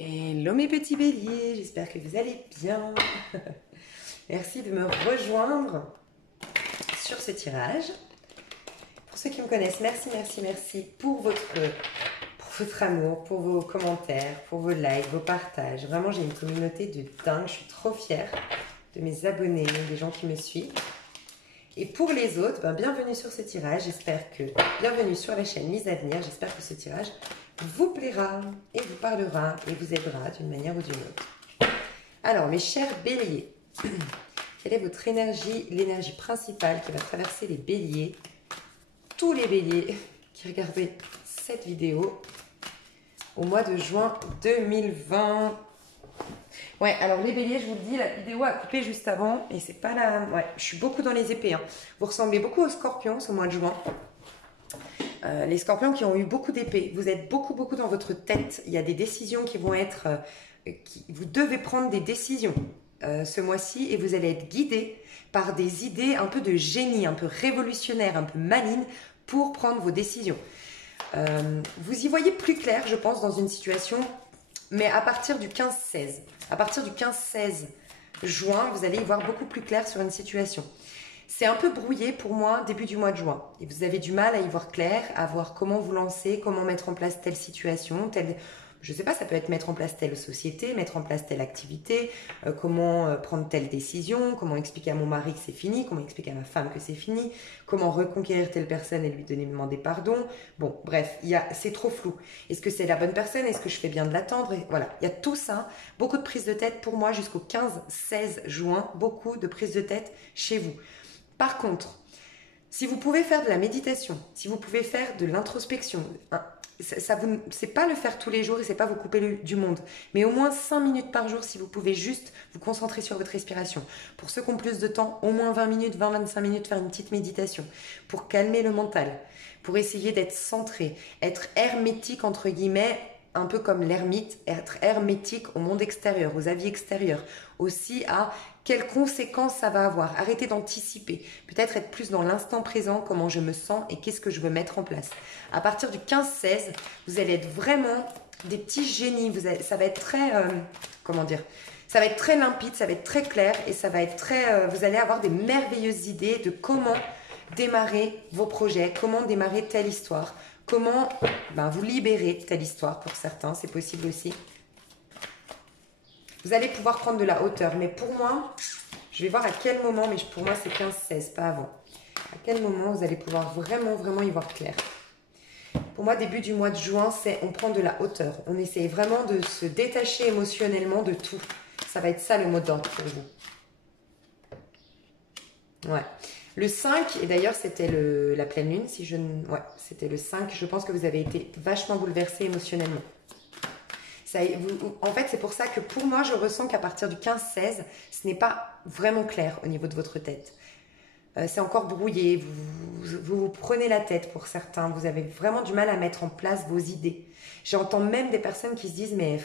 Hello mes petits béliers, j'espère que vous allez bien. Merci de me rejoindre sur ce tirage. Pour ceux qui me connaissent, merci pour votre amour, pour vos commentaires, pour vos likes, vos partages. Vraiment, j'ai une communauté de dingue, je suis trop fière de mes abonnés, des gens qui me suivent. Et pour les autres, bienvenue sur ce tirage, bienvenue sur la chaîne Mise à venir, j'espère que ce tirage vous plaira et vous parlera et vous aidera d'une manière ou d'une autre. Alors mes chers béliers, quelle est votre énergie, l'énergie principale qui va traverser les béliers, tous les béliers qui regardaient cette vidéo au mois de juin 2020. Ouais, alors les béliers, je vous le dis, la vidéo a coupé juste avant et c'est pas la... Ouais, je suis beaucoup dans les épées. Hein. Vous ressemblez beaucoup aux scorpions ce mois de juin. Les scorpions qui ont eu beaucoup d'épées. Vous êtes beaucoup dans votre tête. Il y a des décisions qui vont être... vous devez prendre des décisions ce mois-ci et vous allez être guidé par des idées un peu de génie, un peu révolutionnaires, un peu malines pour prendre vos décisions. Vous y voyez plus clair, je pense, dans une situation... Mais à partir du 15-16, à partir du 15-16 juin, vous allez y voir beaucoup plus clair sur une situation. C'est un peu brouillé pour moi début du mois de juin. Et vous avez du mal à y voir clair, à voir comment vous lancer, comment mettre en place telle situation, telle... Je ne sais pas, ça peut être mettre en place telle société, mettre en place telle activité, comment prendre telle décision, comment expliquer à mon mari que c'est fini, comment expliquer à ma femme que c'est fini, comment reconquérir telle personne et lui demander pardon. Bon, bref, c'est trop flou. Est-ce que c'est la bonne personne? Est-ce que je fais bien de l'attendre? Voilà, il y a tout ça, beaucoup de prises de tête pour moi jusqu'au 15-16 juin, beaucoup de prises de tête chez vous. Par contre, si vous pouvez faire de la méditation, si vous pouvez faire de l'introspection, c'est pas le faire tous les jours et c'est pas vous couper du monde, mais au moins 5 minutes par jour si vous pouvez juste vous concentrer sur votre respiration. Pour ceux qui ont plus de temps, au moins 20 minutes, 20-25 minutes, faire une petite méditation pour calmer le mental, pour essayer d'être centré, être hermétique entre guillemets, un peu comme l'ermite, être hermétique au monde extérieur, aux avis extérieurs, aussi à quelles conséquences ça va avoir. Arrêtez d'anticiper, peut-être être plus dans l'instant présent, comment je me sens et qu'est-ce que je veux mettre en place. À partir du 15-16, vous allez être vraiment des petits génies, ça va être très, ça va être très limpide, ça va être très clair et ça va être très, vous allez avoir des merveilleuses idées de comment démarrer vos projets, comment démarrer telle histoire, comment vous libérer telle histoire pour certains, c'est possible aussi. Vous allez pouvoir prendre de la hauteur, mais pour moi, je vais voir à quel moment, mais pour moi c'est 15-16, pas avant. À quel moment vous allez pouvoir vraiment y voir clair. Pour moi, début du mois de juin, c'est on prend de la hauteur. On essaye vraiment de se détacher émotionnellement de tout. Ça va être ça le mot d'ordre pour vous. Ouais. Le 5, et d'ailleurs c'était la pleine lune, ouais, c'était le 5, je pense que vous avez été vachement bouleversé émotionnellement. En fait, c'est pour ça que pour moi, je ressens qu'à partir du 15-16, ce n'est pas vraiment clair au niveau de votre tête. C'est encore brouillé, vous prenez la tête pour certains, vous avez vraiment du mal à mettre en place vos idées. J'entends même des personnes qui se disent, mais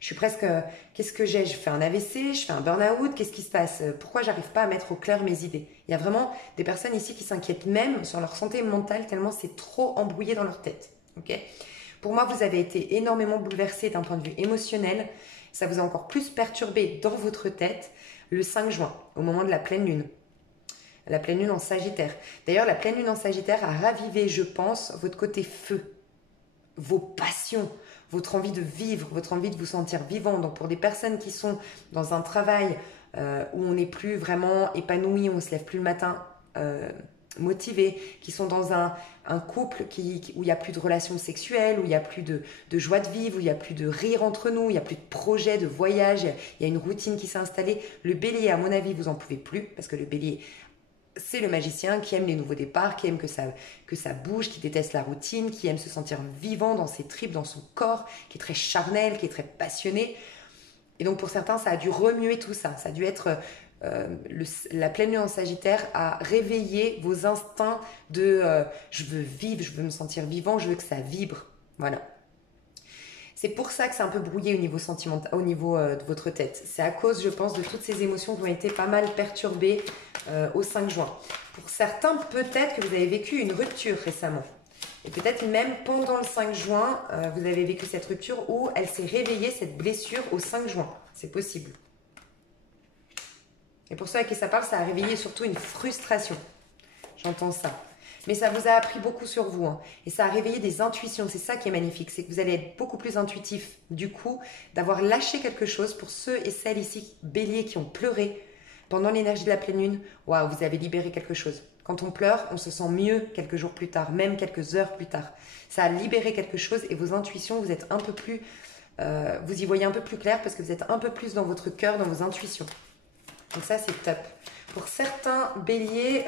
je suis presque, qu'est-ce que j'ai? Je fais un AVC, je fais un burn-out, qu'est-ce qui se passe? Pourquoi j'arrive pas à mettre au clair mes idées? Il y a vraiment des personnes ici qui s'inquiètent même sur leur santé mentale tellement c'est trop embrouillé dans leur tête. Ok? Pour moi, vous avez été énormément bouleversé d'un point de vue émotionnel. Ça vous a encore plus perturbé dans votre tête le 5 juin, au moment de la pleine lune. La pleine lune en Sagittaire. D'ailleurs, la pleine lune en Sagittaire a ravivé, je pense, votre côté feu, vos passions, votre envie de vivre, votre envie de vous sentir vivant. Donc, pour des personnes qui sont dans un travail où on n'est plus vraiment épanoui, on ne se lève plus le matin motivés, qui sont dans un couple où il n'y a plus de relations sexuelles, où il n'y a plus de joie de vivre, où il n'y a plus de rire entre nous, il n'y a plus de projets, de voyage, il y a une routine qui s'est installée. Le bélier, à mon avis, vous en pouvez plus, parce que le bélier, c'est le magicien qui aime les nouveaux départs, qui aime que ça bouge, qui déteste la routine, qui aime se sentir vivant dans ses tripes, dans son corps, qui est très charnel, qui est très passionné. Et donc pour certains, ça a dû remuer tout ça. Ça a dû être... la pleine lune en Sagittaire a réveillé vos instincts de je veux vivre, je veux me sentir vivant, je veux que ça vibre. Voilà. C'est pour ça que c'est un peu brouillé au niveau sentimental, au niveau de votre tête. C'est à cause, je pense, de toutes ces émotions qui ont été pas mal perturbées au 5 juin. Pour certains, peut-être que vous avez vécu une rupture récemment. Et peut-être même pendant le 5 juin, vous avez vécu cette rupture où elle s'est réveillée, cette blessure, au 5 juin. C'est possible. Et pour ceux à qui ça parle, ça a réveillé surtout une frustration. J'entends ça. Mais ça vous a appris beaucoup sur vous. Hein. Et ça a réveillé des intuitions. C'est ça qui est magnifique. C'est que vous allez être beaucoup plus intuitif. Du coup, d'avoir lâché quelque chose pour ceux et celles ici, béliers, qui ont pleuré pendant l'énergie de la pleine lune. Waouh, vous avez libéré quelque chose. Quand on pleure, on se sent mieux quelques jours plus tard, même quelques heures plus tard. Ça a libéré quelque chose et vos intuitions, vous êtes un peu plus... vous y voyez un peu plus clair parce que vous êtes un peu plus dans votre cœur, dans vos intuitions. Donc ça, c'est top. Pour certains béliers,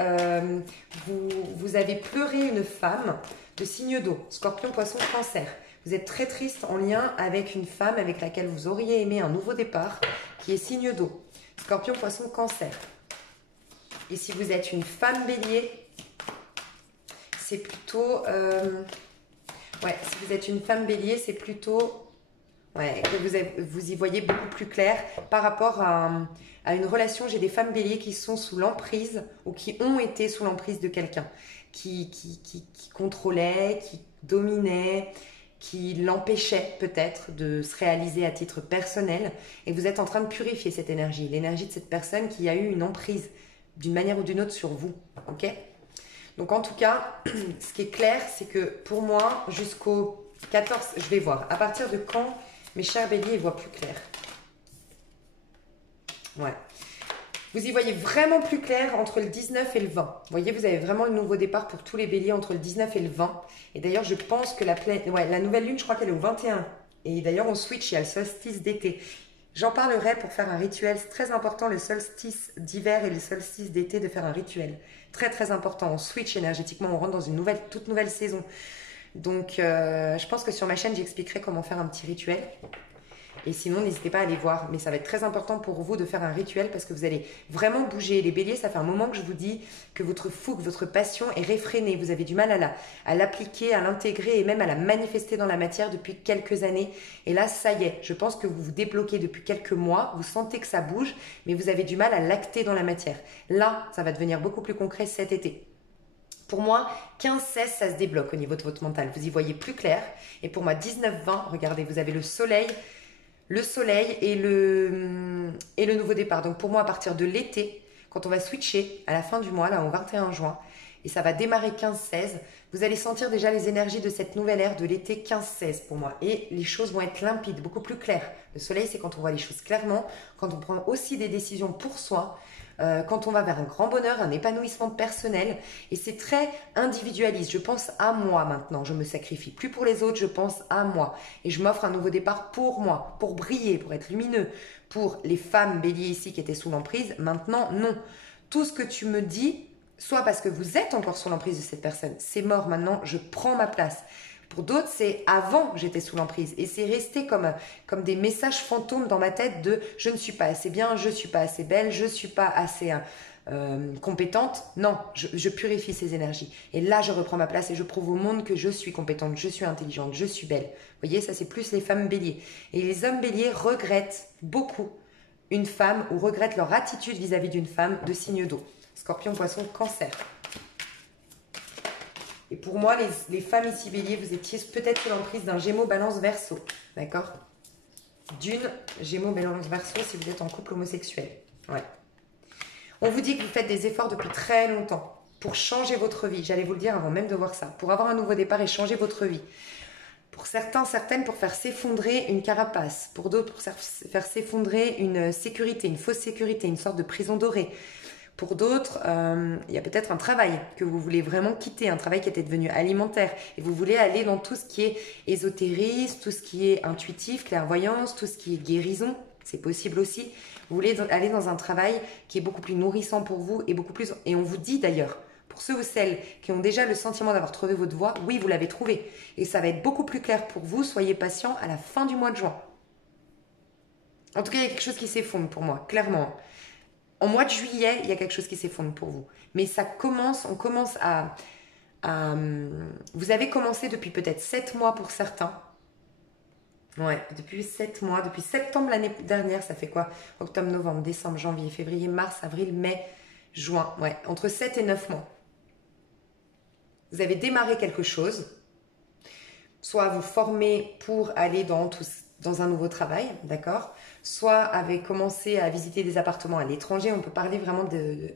vous avez pleuré une femme de signe d'eau, scorpion, poisson, cancer. Vous êtes très triste en lien avec une femme avec laquelle vous auriez aimé un nouveau départ, qui est signe d'eau, scorpion, poisson, cancer. Et si vous êtes une femme bélier, c'est plutôt... ouais, si vous êtes une femme bélier, c'est plutôt... Ouais, que vous y voyez beaucoup plus clair par rapport à une relation. J'ai des femmes béliers qui sont sous l'emprise ou qui ont été sous l'emprise de quelqu'un qui contrôlait, qui dominait, qui l'empêchait peut-être de se réaliser à titre personnel. Et vous êtes en train de purifier cette énergie, l'énergie de cette personne qui a eu une emprise d'une manière ou d'une autre sur vous. Ok ? Donc en tout cas, ce qui est clair, c'est que pour moi, jusqu'au 14, je vais voir. À partir de quand mes chers béliers voient plus clair? Ouais. Vous y voyez vraiment plus clair entre le 19 et le 20. Vous voyez, vous avez vraiment le nouveau départ pour tous les béliers entre le 19 et le 20. Et d'ailleurs, je pense que la nouvelle lune, je crois qu'elle est au 21. Et d'ailleurs, on switch, il y a le solstice d'été. J'en parlerai pour faire un rituel. C'est très important, le solstice d'hiver et le solstice d'été, de faire un rituel. Très, très important. On switch énergétiquement, on rentre dans une toute nouvelle saison. Donc, je pense que sur ma chaîne, j'expliquerai comment faire un petit rituel. Et sinon, n'hésitez pas à aller voir. Mais ça va être très important pour vous de faire un rituel parce que vous allez vraiment bouger. Les béliers, ça fait un moment que je vous dis que votre fougue, votre passion est réfrénée. Vous avez du mal à l'appliquer, à l'intégrer et même à la manifester dans la matière depuis quelques années. Et là, ça y est, je pense que vous vous débloquez depuis quelques mois. Vous sentez que ça bouge, mais vous avez du mal à l'acter dans la matière. Là, ça va devenir beaucoup plus concret cet été. Pour moi, 15-16, ça se débloque au niveau de votre mental. Vous y voyez plus clair. Et pour moi, 19-20, regardez, vous avez le soleil et le nouveau départ. Donc pour moi, à partir de l'été, quand on va switcher à la fin du mois, là au 21 juin, et ça va démarrer 15-16, vous allez sentir déjà les énergies de cette nouvelle ère de l'été 15-16 pour moi. Et les choses vont être limpides, beaucoup plus claires. Le soleil, c'est quand on voit les choses clairement, quand on prend aussi des décisions pour soi, quand on va vers un grand bonheur, un épanouissement personnel. Et c'est très individualiste. Je pense à moi maintenant. Je me sacrifie plus pour les autres, je pense à moi. Et je m'offre un nouveau départ pour moi, pour briller, pour être lumineux. Pour les femmes béliers ici qui étaient sous l'emprise, maintenant, non. Tout ce que tu me dis, soit parce que vous êtes encore sous l'emprise de cette personne, c'est mort maintenant, je prends ma place. Pour d'autres, c'est avant que j'étais sous l'emprise. Et c'est resté comme des messages fantômes dans ma tête de « je ne suis pas assez bien, je ne suis pas assez belle, je ne suis pas assez compétente ». Non, je purifie ces énergies. Et là, je reprends ma place et je prouve au monde que je suis compétente, je suis intelligente, je suis belle. Vous voyez, ça c'est plus les femmes béliers. Et les hommes béliers regrettent beaucoup une femme ou regrettent leur attitude vis-à-vis d'une femme de signe d'eau. Scorpion, poisson, cancer. Et pour moi, les femmes ici bélier, vous étiez peut-être sous l'emprise d'un Gémeaux, Balance, Verseau. D'accord? D'une Gémeaux, Balance, Verseau si vous êtes en couple homosexuel. Ouais. On vous dit que vous faites des efforts depuis très longtemps pour changer votre vie. J'allais vous le dire avant même de voir ça. Pour avoir un nouveau départ et changer votre vie. Pour certains, certaines, pour faire s'effondrer une carapace. Pour d'autres, pour faire s'effondrer une sécurité, une fausse sécurité, une sorte de prison dorée. Pour d'autres, il y a peut-être un travail que vous voulez vraiment quitter, un travail qui était devenu alimentaire. Et vous voulez aller dans tout ce qui est ésotérisme, tout ce qui est intuitif, clairvoyance, tout ce qui est guérison. C'est possible aussi. Vous voulez aller dans un travail qui est beaucoup plus nourrissant pour vous et beaucoup plus... Et on vous dit d'ailleurs, pour ceux ou celles qui ont déjà le sentiment d'avoir trouvé votre voie, oui, vous l'avez trouvé. Et ça va être beaucoup plus clair pour vous. Soyez patient à la fin du mois de juin. En tout cas, il y a quelque chose qui s'effondre pour moi, clairement. En mois de juillet, il y a quelque chose qui s'effondre pour vous. Mais ça commence, on commence à vous avez commencé depuis peut-être 7 mois pour certains. Ouais, depuis 7 mois, depuis septembre l'année dernière, ça fait quoi? Octobre, novembre, décembre, janvier, février, mars, avril, mai, juin. Ouais, entre 7 et 9 mois. Vous avez démarré quelque chose soit vous former pour aller dans un nouveau travail, d'accord? Soit avec commencer à visiter des appartements à l'étranger. On peut parler vraiment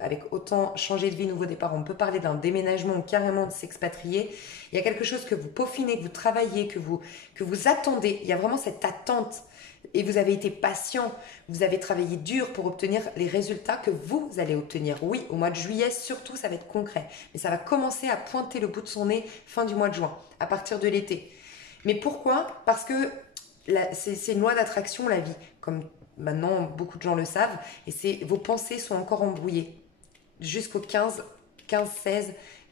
avec autant changer de vie, nouveau départ, on peut parler d'un déménagement ou carrément de s'expatrier. Il y a quelque chose que vous peaufinez, que vous travaillez, que vous attendez. Il y a vraiment cette attente. Et vous avez été patient, vous avez travaillé dur pour obtenir les résultats que vous allez obtenir. Oui, au mois de juillet, surtout, ça va être concret. Mais ça va commencer à pointer le bout de son nez fin du mois de juin, à partir de l'été. Mais pourquoi? Parce que c'est une loi d'attraction, la vie, comme maintenant beaucoup de gens le savent. Et vos pensées sont encore embrouillées jusqu'au 15-16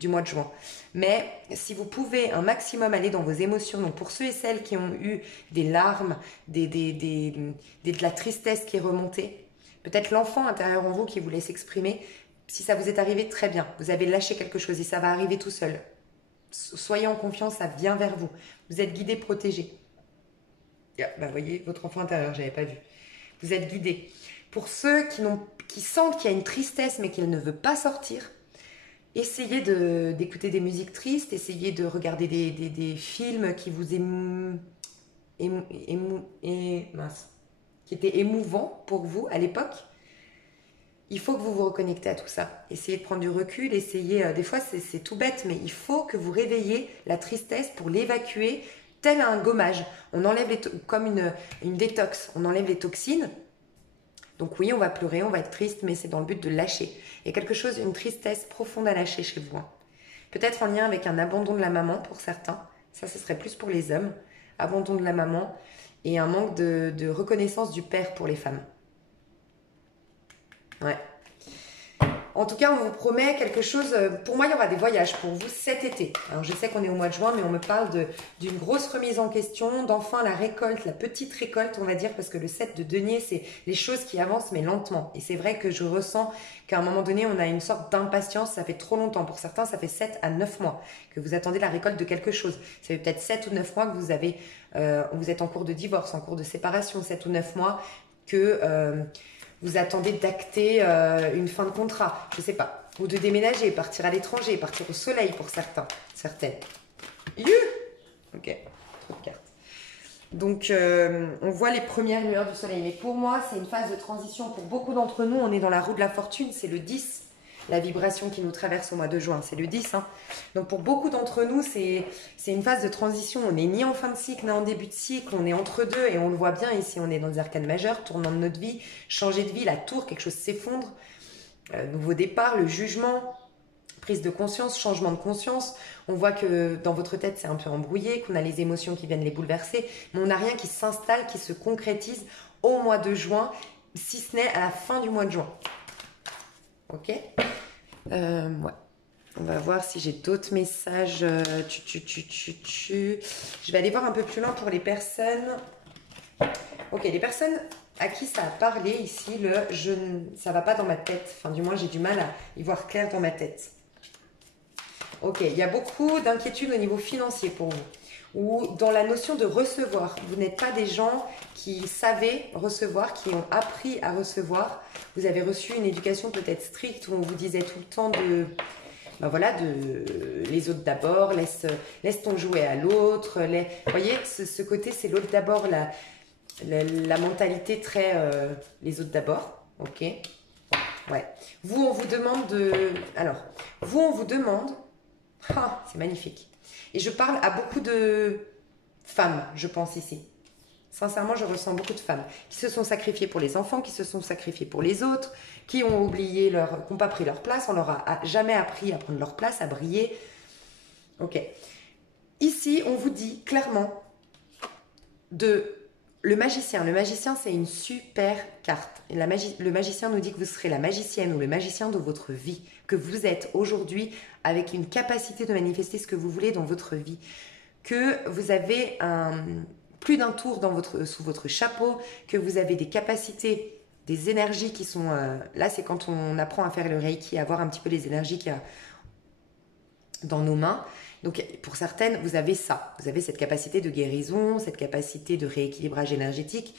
du mois de juin. Mais si vous pouvez un maximum aller dans vos émotions, donc pour ceux et celles qui ont eu des larmes, de la tristesse qui est remontée, peut-être l'enfant intérieur en vous qui vous laisse exprimer, si ça vous est arrivé, très bien, vous avez lâché quelque chose et ça va arriver tout seul. Soyez en confiance, ça vient vers vous. Vous êtes guidé, protégé. Bah voyez, votre enfant intérieur, j'avais pas vu. Vous êtes guidé. Pour ceux qui sentent qu'il y a une tristesse mais qu'ils ne veulent pas sortir, essayez d'écouter des musiques tristes, essayez de regarder des films qui vous qui étaient émouvants pour vous à l'époque. Il faut que vous vous reconnectez à tout ça. Essayez de prendre du recul, essayez, des fois c'est tout bête, mais il faut que vous réveillez la tristesse pour l'évacuer tel un gommage. On enlève comme une détox, on enlève les toxines. Donc oui, on va pleurer, on va être triste, mais c'est dans le but de lâcher. Il y a quelque chose, une tristesse profonde à lâcher chez vous. Peut-être en lien avec un abandon de la maman pour certains. Ça, ce serait plus pour les hommes. Abandon de la maman et un manque de reconnaissance du père pour les femmes. Ouais. En tout cas, on vous promet quelque chose. Pour moi, il y aura des voyages pour vous cet été. Alors, je sais qu'on est au mois de juin, mais on me parle d'une grosse remise en question, d'enfin la récolte, la petite récolte, on va dire, parce que le 7 de denier, c'est les choses qui avancent, mais lentement. Et c'est vrai que je ressens qu'à un moment donné, on a une sorte d'impatience. Ça fait trop longtemps. Pour certains, ça fait 7 à 9 mois que vous attendez la récolte de quelque chose. Ça fait peut-être 7 ou 9 mois que vous êtes en cours de divorce, en cours de séparation, 7 ou 9 mois que... vous attendez d'acter une fin de contrat, je ne sais pas. Ou de déménager, partir à l'étranger, partir au soleil pour certaines. Ok, trop de cartes. Donc, on voit les premières lueurs du soleil. Mais pour moi, c'est une phase de transition. Pour beaucoup d'entre nous, on est dans la roue de la fortune. C'est le 10, la vibration qui nous traverse au mois de juin. C'est le 10. Hein. Donc, pour beaucoup d'entre nous, c'est une phase de transition. On n'est ni en fin de cycle, ni en début de cycle. On est entre deux et on le voit bien ici. On est dans les arcanes majeures, tournant de notre vie, changer de vie, la tour, quelque chose s'effondre. Nouveau départ, le jugement, prise de conscience, changement de conscience. On voit que dans votre tête, c'est un peu embrouillé, qu'on a les émotions qui viennent les bouleverser, mais on n'a rien qui s'installe, qui se concrétise au mois de juin, si ce n'est à la fin du mois de juin. Ok, ouais. On va voir si j'ai d'autres messages. Je vais aller voir un peu plus loin pour les personnes. Ok, les personnes à qui ça a parlé ici, ça va pas dans ma tête. Enfin, du moins, j'ai du mal à y voir clair dans ma tête. Ok, il y a beaucoup d'inquiétudes au niveau financier pour vous. Ou dans la notion de recevoir. Vous n'êtes pas des gens qui savaient recevoir, qui ont appris à recevoir. Vous avez reçu une éducation peut-être stricte où on vous disait tout le temps les autres d'abord, laisse ton jouet à l'autre. Vous voyez, ce côté, c'est l'autre d'abord, la mentalité très les autres d'abord. Ok. Ouais. Vous, on vous demande c'est magnifique. Et je parle à beaucoup de femmes, je pense ici. Sincèrement, je ressens beaucoup de femmes qui se sont sacrifiées pour les enfants, qui se sont sacrifiées pour les autres, qui ont oublié qui n'ont pas pris leur place. On leur a jamais appris à prendre leur place, à briller. Ok. Ici, on vous dit clairement le magicien. Le magicien, c'est une super carte. Et le magicien nous dit que vous serez la magicienne ou le magicien de votre vie, que vous êtes aujourd'hui avec une capacité de manifester ce que vous voulez dans votre vie, que vous avez plus d'un tour sous votre chapeau, que vous avez des capacités, des énergies qui sont... là, c'est quand on apprend à faire le Reiki, à voir un petit peu les énergies qu'il y a dans nos mains. Donc, pour certaines, vous avez ça. Vous avez cette capacité de guérison, cette capacité de rééquilibrage énergétique.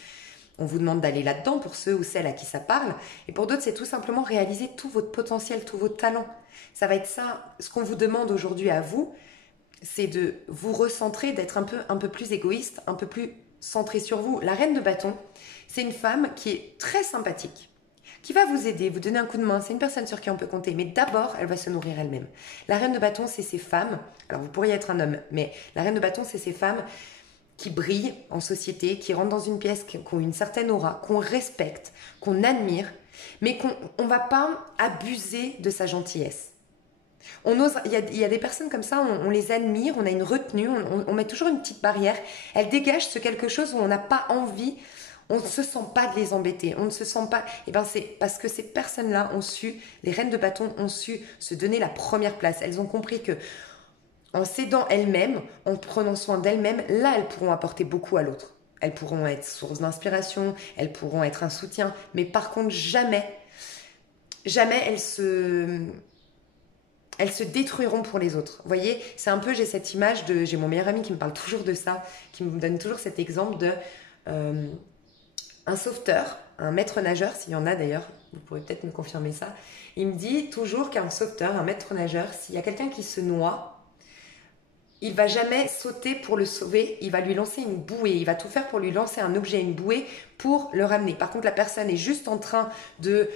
On vous demande d'aller là-dedans pour ceux ou celles à qui ça parle. Et pour d'autres, c'est tout simplement réaliser tout votre potentiel, tous vos talents. Ça va être ça, ce qu'on vous demande aujourd'hui à vous. c'est de vous recentrer, d'être un peu plus égoïste, un peu plus centré sur vous. La reine de bâton, c'est une femme qui est très sympathique, qui va vous aider, vous donner un coup de main. C'est une personne sur qui on peut compter, mais d'abord, elle va se nourrir elle-même. La reine de bâton, c'est ces femmes, alors vous pourriez être un homme, mais la reine de bâton, c'est ces femmes qui brillent en société, qui rentrent dans une pièce, qui ont une certaine aura, qu'on respecte, qu'on admire, mais qu'on ne va pas abuser de sa gentillesse. Il y a des personnes comme ça, on les admire, on a une retenue, on met toujours une petite barrière. Elles dégagent ce quelque chose où on n'a pas envie, on ne se sent pas de les embêter, on ne se sent pas. Et ben c'est parce que ces personnes-là ont su, les reines de bâton ont su se donner la première place. Elles ont compris que en s'aidant elles-mêmes, en prenant soin d'elles-mêmes, là elles pourront apporter beaucoup à l'autre. Elles pourront être source d'inspiration, elles pourront être un soutien, mais par contre jamais elles se détruiront pour les autres. Vous voyez, c'est un peu, j'ai mon meilleur ami qui me parle toujours de ça, qui me donne toujours cet exemple de un sauveteur, un maître nageur, s'il y en a d'ailleurs, vous pourrez peut-être me confirmer ça. Il me dit toujours qu'un sauveteur, un maître nageur, s'il y a quelqu'un qui se noie, il va jamais sauter pour le sauver, il va lui lancer une bouée, il va tout faire pour lui lancer un objet, une bouée, pour le ramener. Par contre, la personne est juste en train de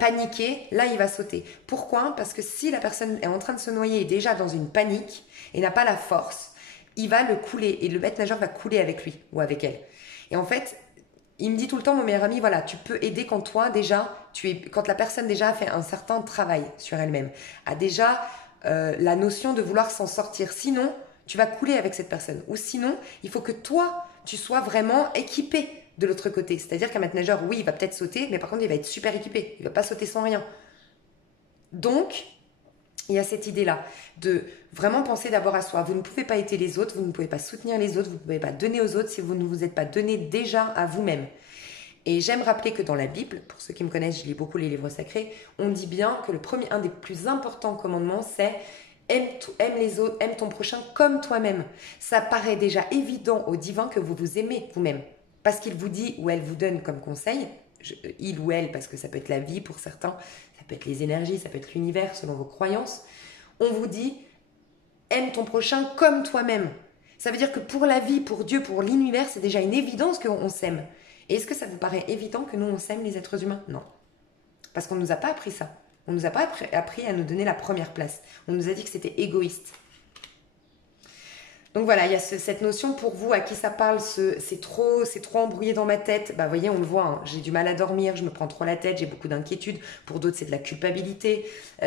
paniquer, là il va sauter. Pourquoi? Parce que si la personne est en train de se noyer et est déjà dans une panique et n'a pas la force, il va le couler et le maître nageur va couler avec lui ou avec elle. Et en fait, il me dit tout le temps, mon meilleur ami, voilà, tu peux aider quand quand la personne déjà a fait un certain travail sur elle-même, a déjà la notion de vouloir s'en sortir. Sinon, tu vas couler avec cette personne. Ou sinon, il faut que toi, tu sois vraiment équipé de l'autre côté. C'est-à-dire qu'un maître nageur, oui, il va peut-être sauter, mais par contre, il va être super équipé. Il ne va pas sauter sans rien. Donc, il y a cette idée-là de vraiment penser d'abord à soi. Vous ne pouvez pas aider les autres, vous ne pouvez pas soutenir les autres, vous ne pouvez pas donner aux autres si vous ne vous êtes pas donné déjà à vous-même. Et j'aime rappeler que dans la Bible, pour ceux qui me connaissent, je lis beaucoup les livres sacrés, on dit bien que un des plus importants commandements, c'est aime les autres, aime ton prochain comme toi-même. Ça paraît déjà évident au divin que vous vous aimez vous-même. Parce qu'il vous dit ou elle vous donne comme conseil, il ou elle, parce que ça peut être la vie pour certains, ça peut être les énergies, ça peut être l'univers selon vos croyances, on vous dit aime ton prochain comme toi-même. Ça veut dire que pour la vie, pour Dieu, pour l'univers, c'est déjà une évidence qu'on s'aime. Et est-ce que ça vous paraît évident que nous, on s'aime les êtres humains? Non. Parce qu'on ne nous a pas appris ça. On ne nous a pas appris à nous donner la première place. On nous a dit que c'était égoïste. Donc voilà, il y a cette notion pour vous, à qui ça parle, c'est trop embrouillé dans ma tête. Bah, vous voyez, on le voit, hein, j'ai du mal à dormir, je me prends trop la tête, j'ai beaucoup d'inquiétudes. Pour d'autres, c'est de la culpabilité,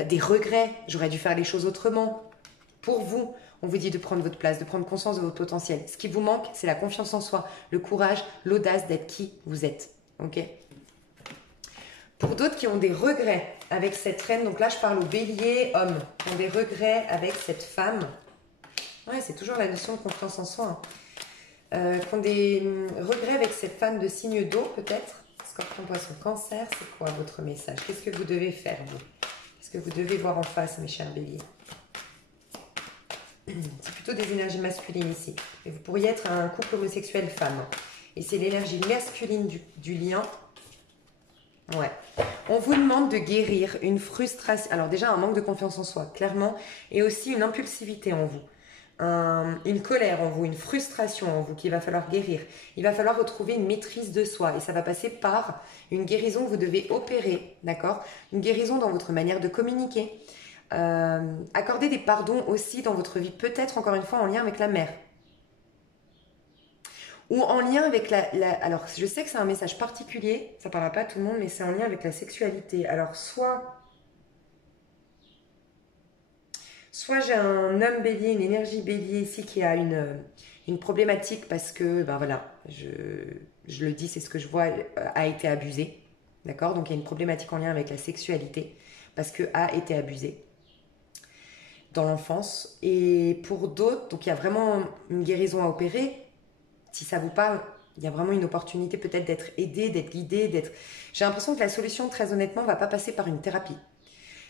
des regrets. J'aurais dû faire les choses autrement. Pour vous, on vous dit de prendre votre place, de prendre conscience de votre potentiel. Ce qui vous manque, c'est la confiance en soi, le courage, l'audace d'être qui vous êtes. Ok? Pour d'autres qui ont des regrets avec cette reine, donc là je parle aux béliers, hommes, qui ont des regrets avec cette femme. Ouais, c'est toujours la notion de confiance en soi. Hein. Qui ont des regrets avec cette femme de signe d'eau, peut-être. Scorpion, poisson, cancer, c'est quoi votre message? Qu'est-ce que vous devez faire, vous? Qu'est-ce que vous devez voir en face, mes chers béliers? C'est plutôt des énergies masculines ici. Et vous pourriez être un couple homosexuel femme. Et c'est l'énergie masculine du lien. Ouais. On vous demande de guérir une frustration. Alors déjà, un manque de confiance en soi, clairement. Et aussi une impulsivité en vous. Une colère en vous, une frustration en vous qu'il va falloir guérir. Il va falloir retrouver une maîtrise de soi. Et ça va passer par une guérison que vous devez opérer. D'accord? Une guérison dans votre manière de communiquer. Accorder des pardons aussi dans votre vie, peut-être encore une fois en lien avec la mère ou en lien avec alors je sais que c'est un message particulier, ça parlera pas à tout le monde, mais c'est en lien avec la sexualité. Alors soit j'ai un homme bélier, une énergie bélier ici qui a une problématique parce que ben voilà, je le dis, c'est ce que je vois, a été abusé, d'accord? Donc il y a une problématique en lien avec la sexualité parce que a été abusé dans l'enfance. Et pour d'autres, donc il y a vraiment une guérison à opérer. Si ça vous parle, il y a vraiment une opportunité peut-être d'être aidé, d'être guidé, J'ai l'impression que la solution, très honnêtement, ne va pas passer par une thérapie.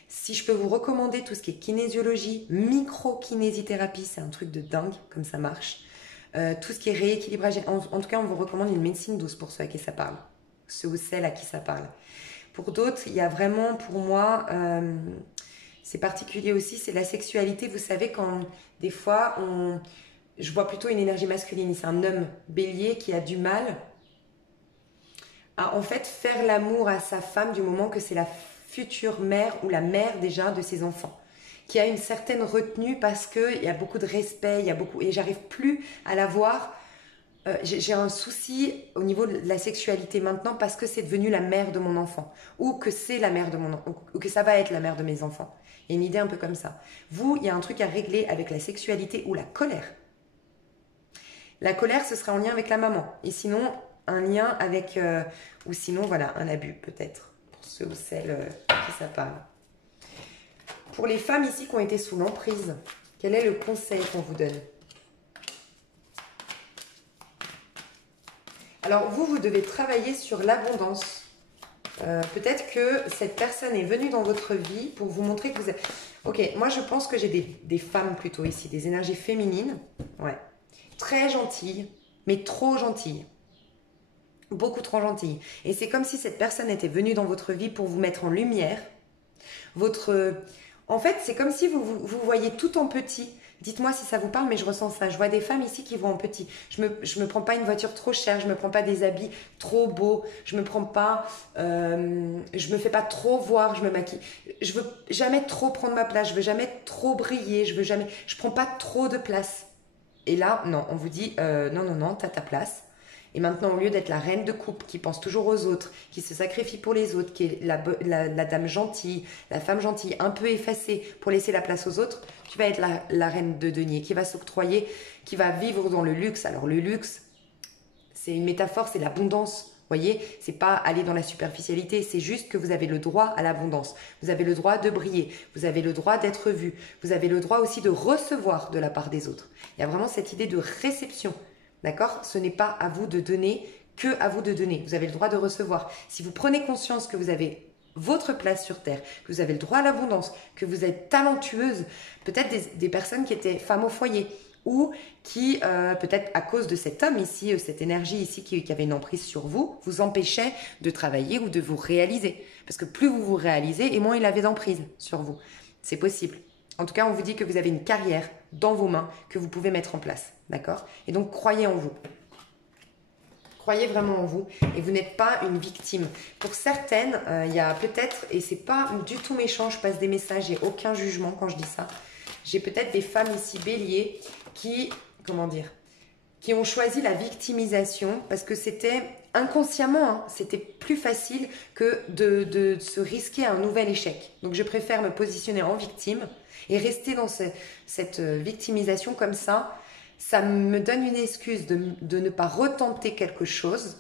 Si je peux vous recommander tout ce qui est kinésiologie, micro-kinésithérapie, c'est un truc de dingue, comme ça marche. Tout ce qui est rééquilibrage, en tout cas, on vous recommande une médecine douce pour ceux à qui ça parle. Ceux ou celles à qui ça parle. Pour d'autres, il y a vraiment, pour moi... c'est particulier aussi, c'est la sexualité. Vous savez, quand des fois, je vois plutôt une énergie masculine. C'est un homme bélier qui a du mal à en fait faire l'amour à sa femme du moment que c'est la future mère ou la mère déjà de ses enfants, qui a une certaine retenue parce qu'il y a beaucoup de respect, et j'arrive plus à la voir. J'ai un souci au niveau de la sexualité maintenant parce que c'est devenu la mère de mon enfant ou que c'est la mère de mon enfant ou que ça va être la mère de mes enfants. Il y a une idée un peu comme ça. Vous, il y a un truc à régler avec la sexualité ou la colère. La colère, ce sera en lien avec la maman. Et sinon, un lien avec... ou sinon, voilà, un abus peut-être. Pour ceux ou celles qui ça parle. Pour les femmes ici qui ont été sous l'emprise, quel est le conseil qu'on vous donne? Alors vous devez travailler sur l'abondance. Peut-être que cette personne est venue dans votre vie pour vous montrer que vous êtes... Ok, moi je pense que j'ai des femmes plutôt ici, des énergies féminines. Ouais. Très gentilles, mais trop gentilles. Beaucoup trop gentilles. Et c'est comme si cette personne était venue dans votre vie pour vous mettre en lumière. En fait, c'est comme si vous voyez tout en petit. Dites-moi si ça vous parle, mais je ressens ça. Je vois des femmes ici qui vont en petit. Je me prends pas une voiture trop chère, je me prends pas des habits trop beaux, je me prends pas, je me fais pas trop voir, je me maquille. Je veux jamais trop prendre ma place, je veux jamais trop briller, je prends pas trop de place. Et là, non, on vous dit, non, t'as ta place. Et maintenant, au lieu d'être la reine de coupe qui pense toujours aux autres, qui se sacrifie pour les autres, qui est la dame gentille, la femme gentille, un peu effacée pour laisser la place aux autres, tu vas être la reine de denier qui va s'octroyer, qui va vivre dans le luxe. Alors le luxe, c'est une métaphore, c'est l'abondance. Voyez, c'est pas aller dans la superficialité, c'est juste que vous avez le droit à l'abondance. Vous avez le droit de briller, vous avez le droit d'être vu, vous avez le droit aussi de recevoir de la part des autres. Il y a vraiment cette idée de réception. D'accord? Ce n'est pas à vous de donner, que à vous de donner. Vous avez le droit de recevoir. Si vous prenez conscience que vous avez votre place sur Terre, que vous avez le droit à l'abondance, que vous êtes talentueuse, peut-être des personnes qui étaient femmes au foyer ou qui, peut-être à cause de cet homme ici, cette énergie ici qui avait une emprise sur vous, vous empêchait de travailler ou de vous réaliser. Parce que plus vous vous réalisez, et moins il avait d'emprise sur vous. C'est possible. En tout cas, on vous dit que vous avez une carrière dans vos mains que vous pouvez mettre en place. D'accord? Et donc, croyez en vous. Croyez vraiment en vous. Et vous n'êtes pas une victime. Pour certaines, il y a peut-être, et c'est pas du tout méchant, je passe des messages, j'ai aucun jugement quand je dis ça. J'ai peut-être des femmes ici, béliers, qui, comment dire, qui ont choisi la victimisation parce que c'était inconsciemment, hein, c'était plus facile que de se risquer à un nouvel échec. Donc, je préfère me positionner en victime et rester dans cette victimisation comme ça. Ça me donne une excuse de ne pas retenter quelque chose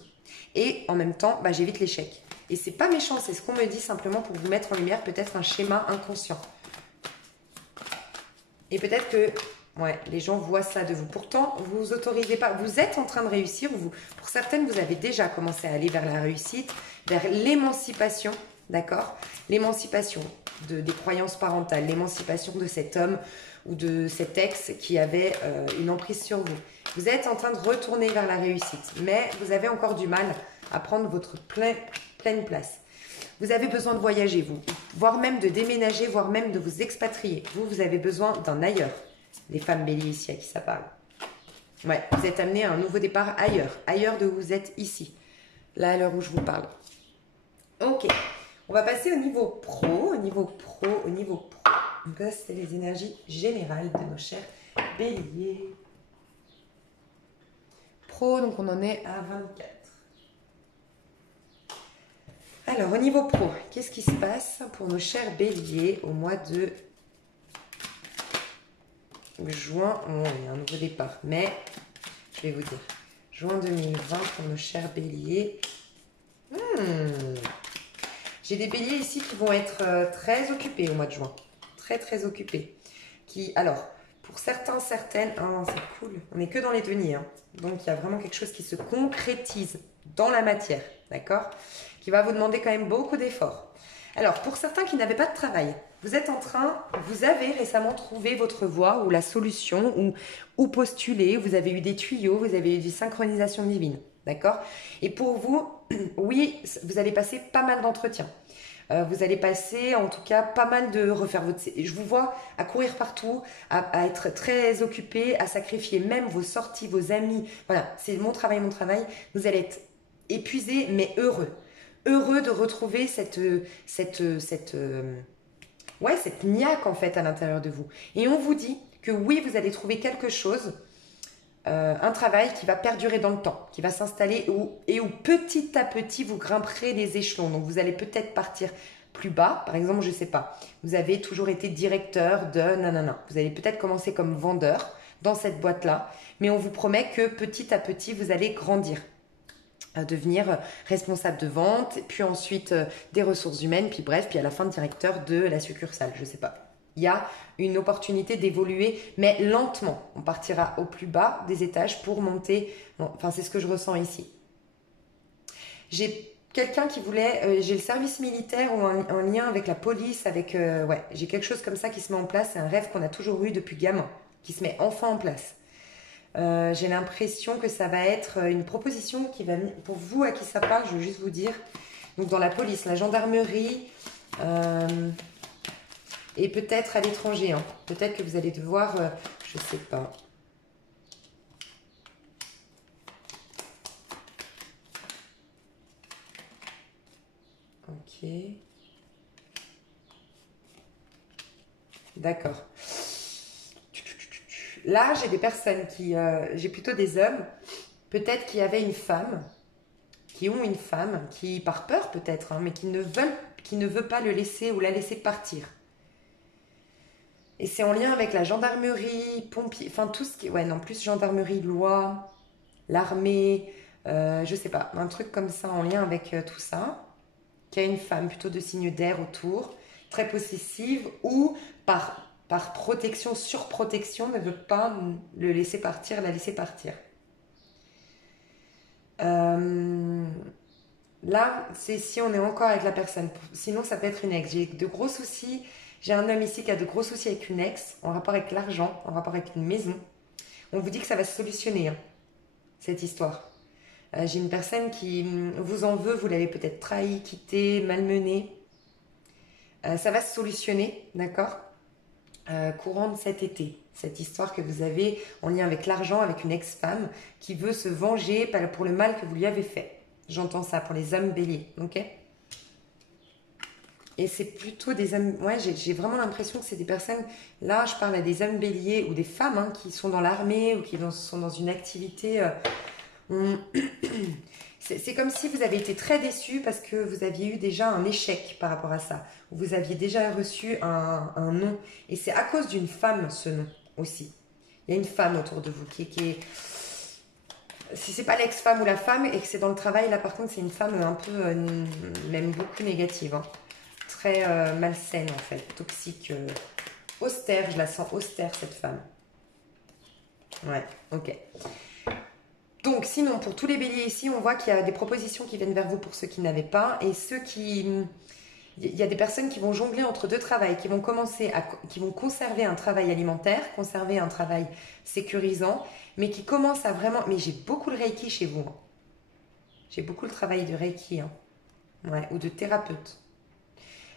et en même temps, j'évite l'échec. Et c'est pas méchant, c'est ce qu'on me dit simplement pour vous mettre en lumière peut-être un schéma inconscient. Et peut-être que les gens voient ça de vous. Pourtant, vous vous autorisez pas. Vous êtes en train de réussir. Pour certaines, vous avez déjà commencé à aller vers la réussite, vers l'émancipation, d'accord? L'émancipation des croyances parentales, l'émancipation de cet homme ou de cet ex qui avait une emprise sur vous. Vous êtes en train de retourner vers la réussite, mais vous avez encore du mal à prendre votre pleine place. Vous avez besoin de voyager, vous, voire même de déménager, voire même de vous expatrier. Vous avez besoin d'un ailleurs. Les femmes béliers ici à qui ça parle. Ouais, vous êtes amené à un nouveau départ ailleurs de où vous êtes ici. Là, à l'heure où je vous parle. Ok, on va passer au niveau pro, Donc là, c'est les énergies générales de nos chers béliers. Pro, donc on en est à 24. Alors, au niveau pro, qu'est-ce qui se passe pour nos chers béliers au mois de juin? Il y a un nouveau départ, mais je vais vous dire. Juin 2020 pour nos chers béliers. J'ai des béliers ici qui vont être très occupés au mois de juin. Très, très occupés. Alors, pour certains, certaines... Oh, c'est cool. On n'est que dans les deniers. Hein. Donc, il y a vraiment quelque chose qui se concrétise dans la matière. D'accord? Qui va vous demander quand même beaucoup d'efforts. Alors, pour certains qui n'avaient pas de travail, vous avez récemment trouvé votre voie ou la solution ou postulé, vous avez eu des tuyaux, vous avez eu des synchronisations divines. D'accord? Et pour vous, oui, vous allez passer pas mal d'entretiens. Vous allez passer, en tout cas, pas mal de refaire votre... Je vous vois à courir partout, à être très occupé, à sacrifier même vos sorties, vos amis. Voilà, c'est mon travail, mon travail. Vous allez être épuisé, mais heureux. Heureux de retrouver cette niaque, en fait, à l'intérieur de vous. Et on vous dit que oui, vous allez trouver quelque chose, un travail qui va perdurer dans le temps, qui va s'installer et où petit à petit vous grimperez les échelons. Donc vous allez peut-être partir plus bas, par exemple, je ne sais pas, vous avez toujours été directeur de nanana. Vous allez peut-être commencer comme vendeur dans cette boîte-là, mais on vous promet que petit à petit vous allez grandir, devenir responsable de vente, puis ensuite des ressources humaines, puis bref, puis à la fin directeur de la succursale, je ne sais pas. Il y a une opportunité d'évoluer, mais lentement. On partira au plus bas des étages pour monter. Bon, enfin, c'est ce que je ressens ici. J'ai quelqu'un qui voulait... j'ai le service militaire ou un lien avec la police, avec... ouais, j'ai quelque chose comme ça qui se met en place. C'est un rêve qu'on a toujours eu depuis gamin, qui se met enfin en place. J'ai l'impression que ça va être une proposition qui va... Pour vous, à qui ça parle, je veux juste vous dire. Donc, dans la police, la gendarmerie... et peut-être à l'étranger. Hein. Peut-être que vous allez devoir... je ne sais pas. Ok. D'accord. Là, j'ai des personnes qui... j'ai plutôt des hommes, peut-être qui avaient une femme, qui ont une femme, qui, par peur peut-être, hein, mais qui ne veut pas le laisser ou la laisser partir. Et c'est en lien avec la gendarmerie, pompiers, enfin tout ce qui... Ouais, non, plus gendarmerie, loi, l'armée, je sais pas, un truc comme ça en lien avec tout ça. Qui a une femme plutôt de signe d'air autour, très possessive, ou par protection, surprotection, ne veut pas le laisser partir, la laisser partir. Là, c'est si on est encore avec la personne. Sinon, ça peut être une ex. J'ai de gros soucis. J'ai un homme ici qui a de gros soucis avec une ex, en rapport avec l'argent, en rapport avec une maison. On vous dit que ça va se solutionner, hein, cette histoire. J'ai une personne qui vous en veut, vous l'avez peut-être trahi, quitté, malmené. Ça va se solutionner, d'accord, courant de cet été. Cette histoire que vous avez en lien avec l'argent, avec une ex-femme qui veut se venger pour le mal que vous lui avez fait. J'entends ça pour les âmes béliers, ok? Et c'est plutôt des âmes... Ouais, j'ai vraiment l'impression que c'est des personnes... Là, je parle à des âmes béliers ou des femmes, hein, qui sont dans l'armée ou qui sont dans une activité... C'est comme si vous avez été très déçu parce que vous aviez eu déjà un échec par rapport à ça. Vous aviez déjà reçu un non. Et c'est à cause d'une femme, ce non, aussi. Il y a une femme autour de vous qui est... Si c'est pas l'ex-femme ou la femme et que c'est dans le travail, là par contre c'est une femme un peu, même beaucoup négative. Hein. Très malsaine en fait, toxique, austère, je la sens austère cette femme. Ouais, ok. Donc sinon, pour tous les béliers ici, on voit qu'il y a des propositions qui viennent vers vous pour ceux qui n'avaient pas. Et ceux qui... Il y a des personnes qui vont jongler entre deux travails, qui vont conserver un travail alimentaire, conserver un travail sécurisant, mais qui commencent à vraiment... Mais j'ai beaucoup le Reiki chez vous. Hein. J'ai beaucoup le travail de Reiki, hein. Ouais, ou de thérapeute.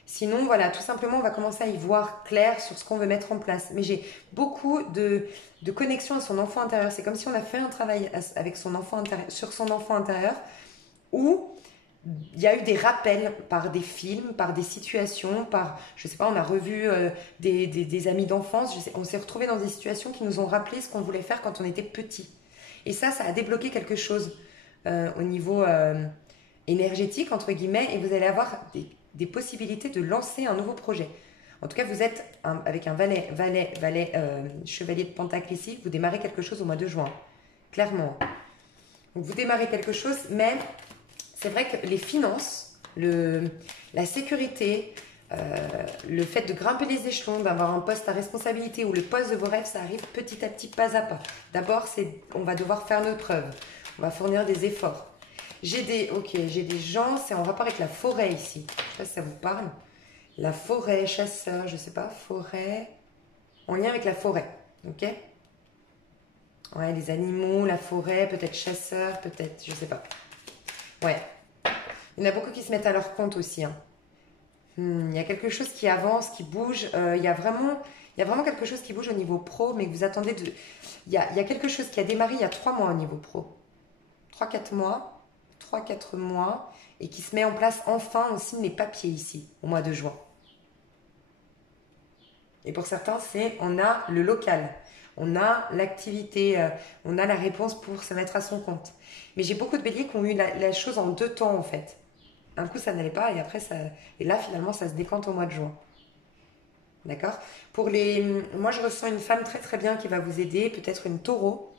Sinon, voilà, tout simplement, on va commencer à y voir clair sur ce qu'on veut mettre en place. Mais j'ai beaucoup de connexion à son enfant intérieur. C'est comme si on a fait un travail avec son enfant intérieur, sur son enfant intérieur, où il y a eu des rappels par des films, par des situations, je sais pas, on a revu des amis d'enfance. On s'est retrouvés dans des situations qui nous ont rappelé ce qu'on voulait faire quand on était petit. Et ça a débloqué quelque chose au niveau énergétique, entre guillemets, et vous allez avoir des possibilités de lancer un nouveau projet. En tout cas, vous êtes avec un chevalier de Pentacle ici, vous démarrez quelque chose au mois de juin, clairement. Donc vous démarrez quelque chose, mais c'est vrai que les finances, la sécurité, le fait de grimper les échelons, d'avoir un poste à responsabilité ou le poste de vos rêves, ça arrive petit à petit, pas à pas. D'abord, on va devoir faire nos preuves, on va fournir des efforts. J'ai des gens, c'est en rapport avec la forêt ici. Je ne sais pas si ça vous parle. La forêt, chasseur, je ne sais pas, forêt, en lien avec la forêt, ok? Ouais, les animaux, la forêt, peut-être chasseur, peut-être, je ne sais pas. Ouais. Il y en a beaucoup qui se mettent à leur compte aussi, hein. Il y a quelque chose qui avance, qui bouge. Il y a vraiment quelque chose qui bouge au niveau pro, mais que vous attendez de... Il y a quelque chose qui a démarré il y a 3 mois au niveau pro. 3-4 mois. 3-4 mois. Et qui se met en place enfin. On signe les papiers ici, au mois de juin. Et pour certains, on a le local. On a l'activité. On a la réponse pour se mettre à son compte. Mais j'ai beaucoup de béliers qui ont eu la chose en 2 temps, en fait. Un coup, ça n'allait pas et après, et là, finalement, ça se décante au mois de juin. D'accord? Moi, je ressens une femme très très bien qui va vous aider, peut-être une taureau.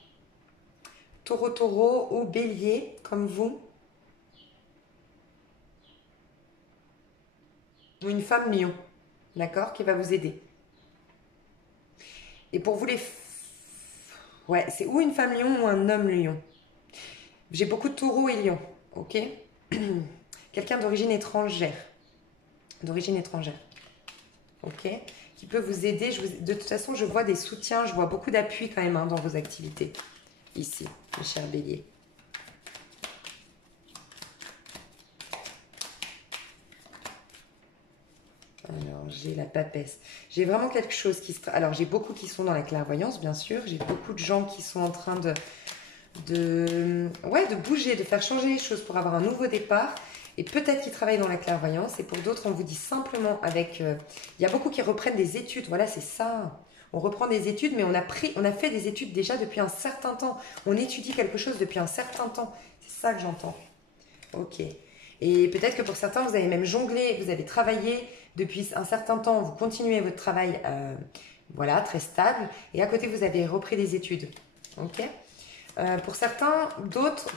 Taureau ou bélier, comme vous. Ou une femme lion, d'accord? Qui va vous aider. Et pour vous, ouais, c'est ou une femme lion ou un homme lion. J'ai beaucoup de taureaux et lions, ok? Quelqu'un d'origine étrangère. D'origine étrangère. Ok? Qui peut vous aider. De toute façon, je vois des soutiens, je vois beaucoup d'appui quand même dans vos activités. Ici, mes chers béliers. Alors, j'ai la papesse. J'ai vraiment quelque chose qui se... Alors, j'ai beaucoup qui sont dans la clairvoyance, bien sûr. J'ai beaucoup de gens qui sont en train de bouger, de faire changer les choses pour avoir un nouveau départ. Et peut-être qu'ils travaillent dans la clairvoyance. Et pour d'autres, on vous dit simplement avec... il y a beaucoup qui reprennent des études. Voilà, c'est ça. On reprend des études, mais on a fait des études déjà depuis un certain temps. On étudie quelque chose depuis un certain temps. C'est ça que j'entends. Ok. Et peut-être que pour certains, vous avez même jonglé, vous avez travaillé depuis un certain temps. Vous continuez votre travail, voilà, très stable. Et à côté, vous avez repris des études. Ok. Pour certains,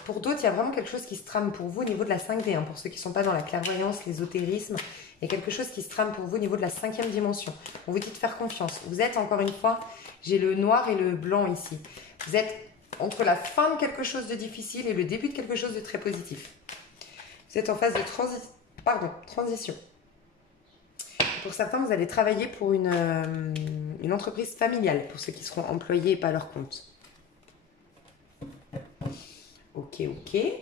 pour d'autres, il y a vraiment quelque chose qui se trame pour vous au niveau de la 5D. Pour ceux qui ne sont pas dans la clairvoyance, l'ésotérisme, il y a quelque chose qui se trame pour vous au niveau de la 5e dimension. On vous dit de faire confiance. Vous êtes, encore une fois, j'ai le noir et le blanc ici. Vous êtes entre la fin de quelque chose de difficile et le début de quelque chose de très positif. Vous êtes en phase de transition. Pour certains, vous allez travailler pour une entreprise familiale, pour ceux qui seront employés et pas à leur compte. Ok. Est-ce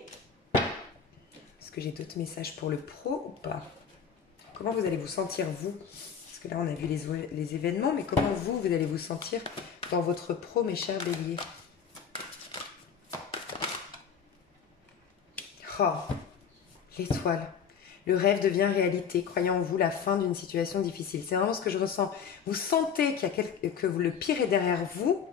que j'ai d'autres messages pour le pro ou pas? Comment vous allez vous sentir, vous? Parce que là, on a vu les événements, mais comment vous allez vous sentir dans votre pro, mes chers béliers? Oh, l'étoile. Le rêve devient réalité. Croyez en vous, la fin d'une situation difficile. C'est vraiment ce que je ressens. Vous sentez que le pire est derrière vous.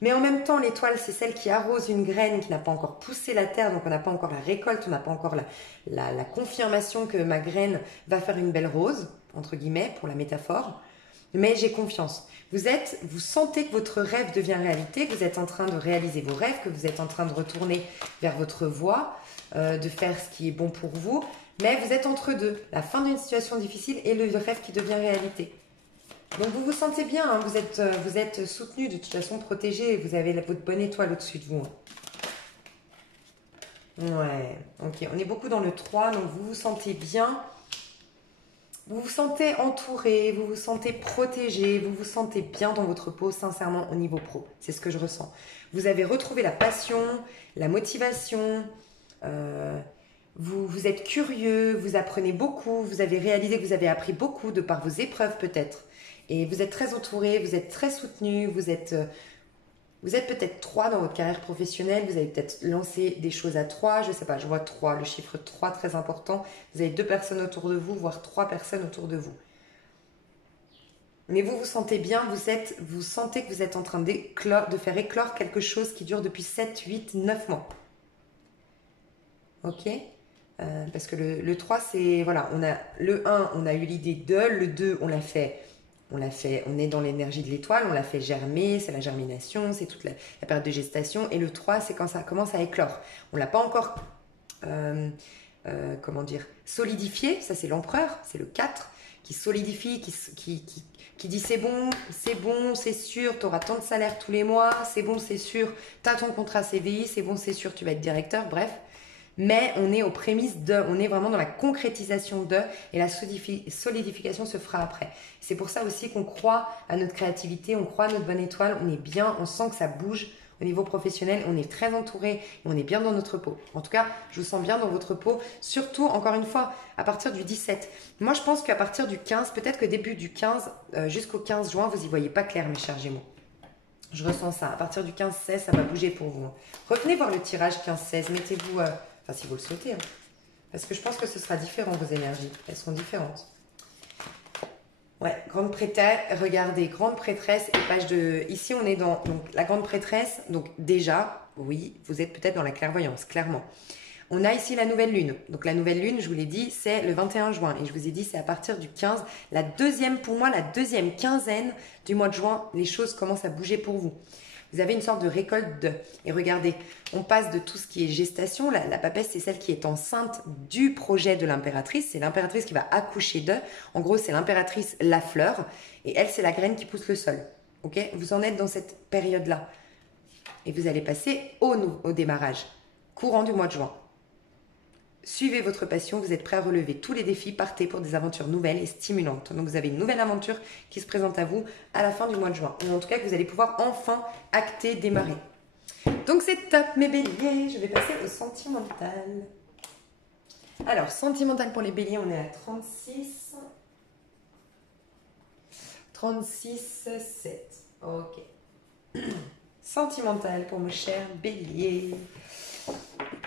Mais en même temps, l'étoile, c'est celle qui arrose une graine qui n'a pas encore poussé la terre, donc on n'a pas encore la récolte, on n'a pas encore la confirmation que ma graine va faire une belle rose, entre guillemets, pour la métaphore. Mais j'ai confiance. Vous sentez que votre rêve devient réalité, que vous êtes en train de réaliser vos rêves, que vous êtes en train de retourner vers votre voie, de faire ce qui est bon pour vous. Mais vous êtes entre deux, la fin d'une situation difficile et le rêve qui devient réalité. Donc vous vous sentez bien, hein, vous êtes soutenu, de toute façon protégé, vous avez votre bonne étoile au-dessus de vous. Ouais, ok, on est beaucoup dans le 3, donc vous vous sentez bien, vous vous sentez entouré, vous vous sentez protégé, vous vous sentez bien dans votre peau, sincèrement au niveau pro, c'est ce que je ressens. Vous avez retrouvé la passion, la motivation, vous êtes curieux, vous apprenez beaucoup, vous avez réalisé que vous avez appris beaucoup de par vos épreuves peut-être. Et vous êtes très entouré, vous êtes très soutenu, vous êtes peut-être 3 dans votre carrière professionnelle, vous avez peut-être lancé des choses à 3, je ne sais pas, je vois 3, le chiffre 3 très important. Vous avez 2 personnes autour de vous, voire 3 personnes autour de vous. Mais vous vous sentez bien, vous sentez que vous êtes en train de faire éclore quelque chose qui dure depuis 7, 8, 9 mois. Ok ? Parce que le 3, c'est, voilà, on a le 1, on a eu l'idée de, le 2, on est dans l'énergie de l'étoile, on l'a fait germer, c'est la germination, c'est toute la période de gestation. Et le 3, c'est quand ça commence à éclore. On ne l'a pas encore, solidifié, ça c'est l'empereur, c'est le 4, qui solidifie, qui dit c'est bon, c'est sûr, tu auras tant de salaire tous les mois, c'est bon, c'est sûr, tu as ton contrat CDI, c'est bon, c'est sûr, tu vas être directeur, bref. Mais on est aux prémices on est vraiment dans la concrétisation et la solidification se fera après. C'est pour ça aussi qu'on croit à notre créativité, on croit à notre bonne étoile, on est bien, on sent que ça bouge Au niveau professionnel, on est très entouré et on est bien dans notre peau. En tout cas, je vous sens bien dans votre peau, surtout, encore une fois, à partir du 17. Moi, je pense qu'à partir du 15, peut-être que début du 15 jusqu'au 15 juin, vous n'y voyez pas clair, mes chers Gémeaux. Je ressens ça. À partir du 15-16, ça va bouger pour vous. Revenez voir le tirage 15-16. Mettez-vous, enfin si vous le souhaitez, hein. Parce que je pense que ce sera différent, vos énergies. Elles seront différentes. Ouais, grande prêtresse, regardez, grande prêtresse et page de... Ici, on est dans donc, la grande prêtresse. Donc déjà, oui, vous êtes peut-être dans la clairvoyance, clairement. On a ici la nouvelle lune. Donc la nouvelle lune, je vous l'ai dit, c'est le 21 juin. Et je vous ai dit, c'est à partir du 15. Pour moi, la deuxième quinzaine du mois de juin, les choses commencent à bouger pour vous. Vous avez une sorte de récolte de... Et regardez, on passe de tout ce qui est gestation. La papesse, c'est celle qui est enceinte du projet de l'impératrice. C'est l'impératrice qui va accoucher d'eux. En gros, c'est l'impératrice la fleur. Et elle, c'est la graine qui pousse le sol. Ok? Vous en êtes dans cette période-là. Et vous allez passer au démarrage, courant du mois de juin. Suivez votre passion, vous êtes prêt à relever tous les défis, partez pour des aventures nouvelles et stimulantes. Donc vous avez une nouvelle aventure qui se présente à vous à la fin du mois de juin. Ou en tout cas que vous allez pouvoir enfin acter, démarrer. Donc c'est top mes béliers, je vais passer au sentimental. Alors, sentimental pour les béliers, on est à 36. 36, 7. Ok. Sentimental pour mon cher bélier.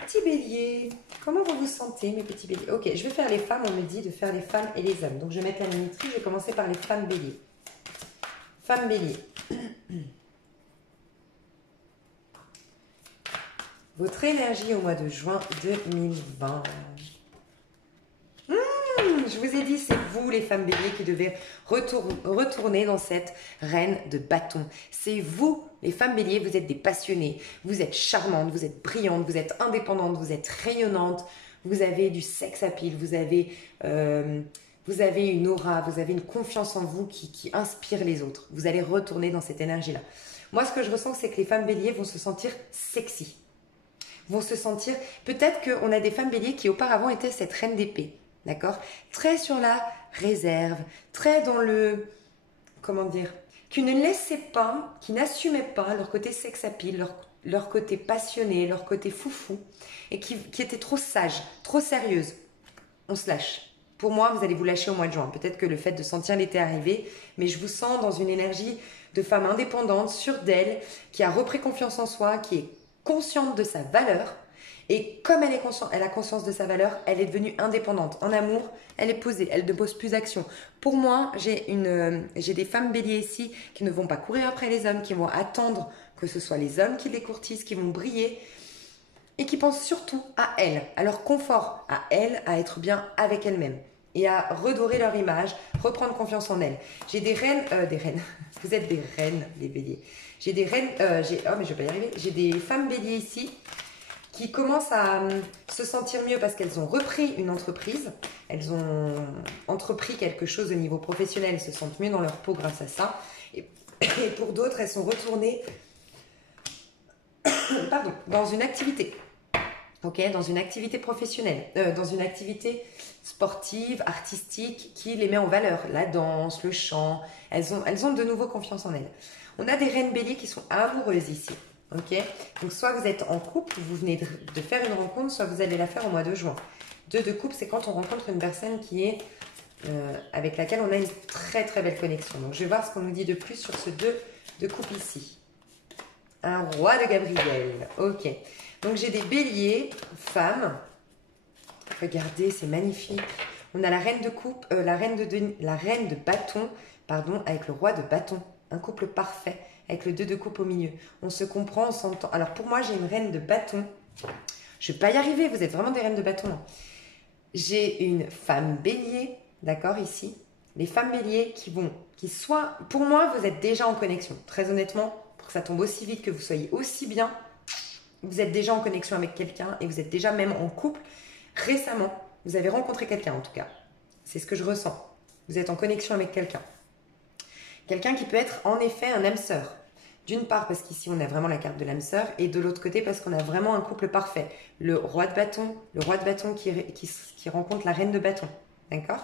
Petit bélier, comment vous vous sentez mes petits béliers? Ok, je vais faire les femmes, on me dit de faire les femmes et les hommes. Donc je vais mettre la minuterie, je vais commencer par les femmes béliers. Femmes béliers. Votre énergie au mois de juin 2020. Je vous ai dit, c'est vous les femmes béliers qui devez retourner dans cette reine de bâton. C'est vous les femmes béliers, vous êtes des passionnées, vous êtes charmantes, vous êtes brillantes, vous êtes indépendantes, vous êtes rayonnantes, vous avez du sex appeal, vous avez une aura, vous avez une confiance en vous qui inspire les autres. Vous allez retourner dans cette énergie-là. Moi, ce que je ressens, c'est que les femmes béliers vont se sentir sexy. Vont se sentir... Peut-être qu'on a des femmes béliers qui auparavant étaient cette reine d'épée. D'accord? Très sur la réserve, très dans le... Comment dire? Qui ne laissaient pas, qui n'assumaient pas leur côté sex appeal, leur côté passionné, leur côté foufou, et qui étaient trop sages, trop sérieuses. On se lâche. Pour moi, vous allez vous lâcher au mois de juin. Peut-être que le fait de sentir l'été arriver, mais je vous sens dans une énergie de femme indépendante, sûre d'elle, qui a repris confiance en soi, qui est consciente de sa valeur. Et comme elle a conscience de sa valeur, elle est devenue indépendante. En amour, elle est posée, elle ne pose plus d'action. Pour moi, j'ai des femmes béliers ici qui ne vont pas courir après les hommes, qui vont attendre que ce soit les hommes qui les courtisent, qui vont briller et qui pensent surtout à elles, à leur confort, à elles, à être bien avec elles-mêmes et à redorer leur image, reprendre confiance en elles. J'ai des reines, vous êtes des reines, les béliers. J'ai des reines, oh mais je vais pas y arriver, j'ai des femmes béliers ici qui commencent à se sentir mieux parce qu'elles ont repris une entreprise, elles ont entrepris quelque chose au niveau professionnel, elles se sentent mieux dans leur peau grâce à ça. Et pour d'autres, elles sont retournées pardon, dans une activité, ok, dans une activité professionnelle, dans une activité sportive, artistique, qui les met en valeur, la danse, le chant, elles ont de nouveau confiance en elles. On a des reines béliers qui sont amoureuses ici. Ok, donc soit vous êtes en couple, vous venez de faire une rencontre, soit vous allez la faire au mois de juin. 2 de couple, c'est quand on rencontre une personne qui est avec laquelle on a une très très belle connexion. Donc je vais voir ce qu'on nous dit de plus sur ce 2 de couple ici. Un roi de Gabriel. Ok, donc j'ai des béliers, femmes. Regardez, c'est magnifique. On a la reine de coupe, la reine de bâton, pardon, avec le roi de bâton. Un couple parfait. Avec le 2 de coupe au milieu. On se comprend, on s'entend. Alors pour moi, j'ai une reine de bâton. Je ne vais pas y arriver, vous êtes vraiment des reines de bâton. Hein. J'ai une femme bélier, d'accord, ici. Les femmes béliers qui soient... Pour moi, vous êtes déjà en connexion. Très honnêtement, pour que ça tombe aussi vite, que vous soyez aussi bien, vous êtes déjà en connexion avec quelqu'un et vous êtes déjà même en couple. Récemment, vous avez rencontré quelqu'un en tout cas. C'est ce que je ressens. Vous êtes en connexion avec quelqu'un. Quelqu'un qui peut être en effet un âme sœur. D'une part parce qu'ici on a vraiment la carte de l'âme sœur et de l'autre côté parce qu'on a vraiment un couple parfait. Le roi de bâton qui rencontre la reine de bâton. D'accord?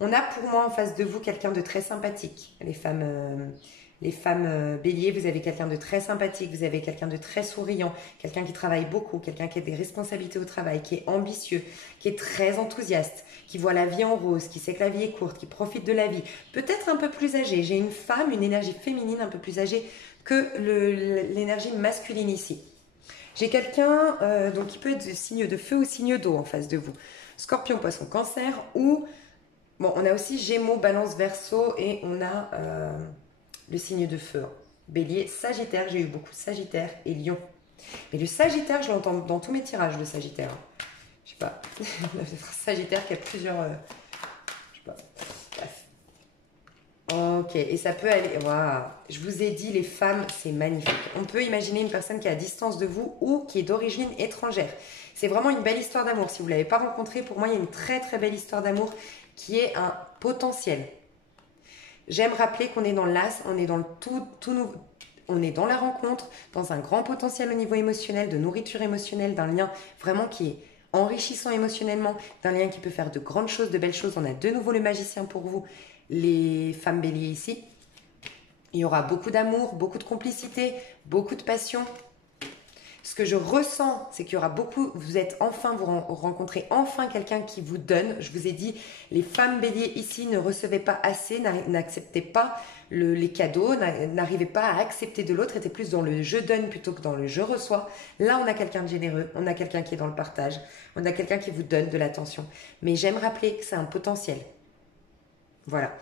On a pour moi en face de vous quelqu'un de très sympathique. Les femmes Les femmes béliers, vous avez quelqu'un de très sympathique, vous avez quelqu'un de très souriant, quelqu'un qui travaille beaucoup, quelqu'un qui a des responsabilités au travail, qui est ambitieux, qui est très enthousiaste, qui voit la vie en rose, qui sait que la vie est courte, qui profite de la vie. Peut-être un peu plus âgé. J'ai une femme, une énergie féminine un peu plus âgée que l'énergie masculine ici. J'ai quelqu'un donc qui peut être de signe de feu ou signe d'eau en face de vous. Scorpion, poisson, cancer ou... Bon, on a aussi Gémeaux, Balance, Verseau et on a le signe de feu. Bélier, Sagittaire, j'ai eu beaucoup de Sagittaire et Lion. Mais le Sagittaire, je l'entends dans tous mes tirages, le Sagittaire. Je sais pas. Sagittaire qui a plusieurs... je sais pas. Bref. Ok, et ça peut aller... Waouh. Je vous ai dit, les femmes, c'est magnifique. On peut imaginer une personne qui est à distance de vous ou qui est d'origine étrangère. C'est vraiment une belle histoire d'amour. Si vous ne l'avez pas rencontré, pour moi, il y a une très très belle histoire d'amour qui est un potentiel. J'aime rappeler qu'on est dans l'as, on est dans le tout nouveau, on est dans la rencontre, dans un grand potentiel au niveau émotionnel, de nourriture émotionnelle, d'un lien vraiment qui est enrichissant émotionnellement, d'un lien qui peut faire de grandes choses, de belles choses. On a de nouveau le magicien pour vous, les femmes béliers ici. Il y aura beaucoup d'amour, beaucoup de complicité, beaucoup de passion. Ce que je ressens, c'est qu'il y aura beaucoup, vous rencontrez enfin quelqu'un qui vous donne. Je vous ai dit, les femmes béliers ici ne recevaient pas assez, n'acceptaient pas les cadeaux, n'arrivaient pas à accepter de l'autre, étaient plus dans le je donne plutôt que dans le je reçois. Là, on a quelqu'un de généreux, on a quelqu'un qui est dans le partage, on a quelqu'un qui vous donne de l'attention. Mais j'aime rappeler que c'est un potentiel. Voilà.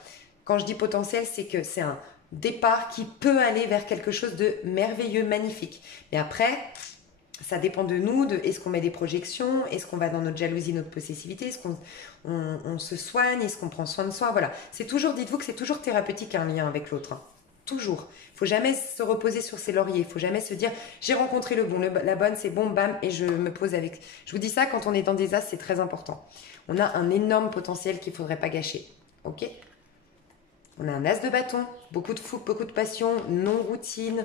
Quand je dis potentiel, c'est que c'est un départ qui peut aller vers quelque chose de merveilleux, magnifique. Mais après... ça dépend de nous, de est-ce qu'on met des projections, est-ce qu'on va dans notre jalousie, notre possessivité, est-ce qu'on on se soigne, est-ce qu'on prend soin de soi, voilà. C'est toujours, dites-vous que c'est toujours thérapeutique un lien avec l'autre, hein. Toujours. Il ne faut jamais se reposer sur ses lauriers, il ne faut jamais se dire j'ai rencontré le bon, la bonne, c'est bon, bam, et je me pose avec. Je vous dis ça, quand on est dans des as, c'est très important. On a un énorme potentiel qu'il ne faudrait pas gâcher, ok? On a un as de bâton, beaucoup de fougue, beaucoup de passion, non-routine,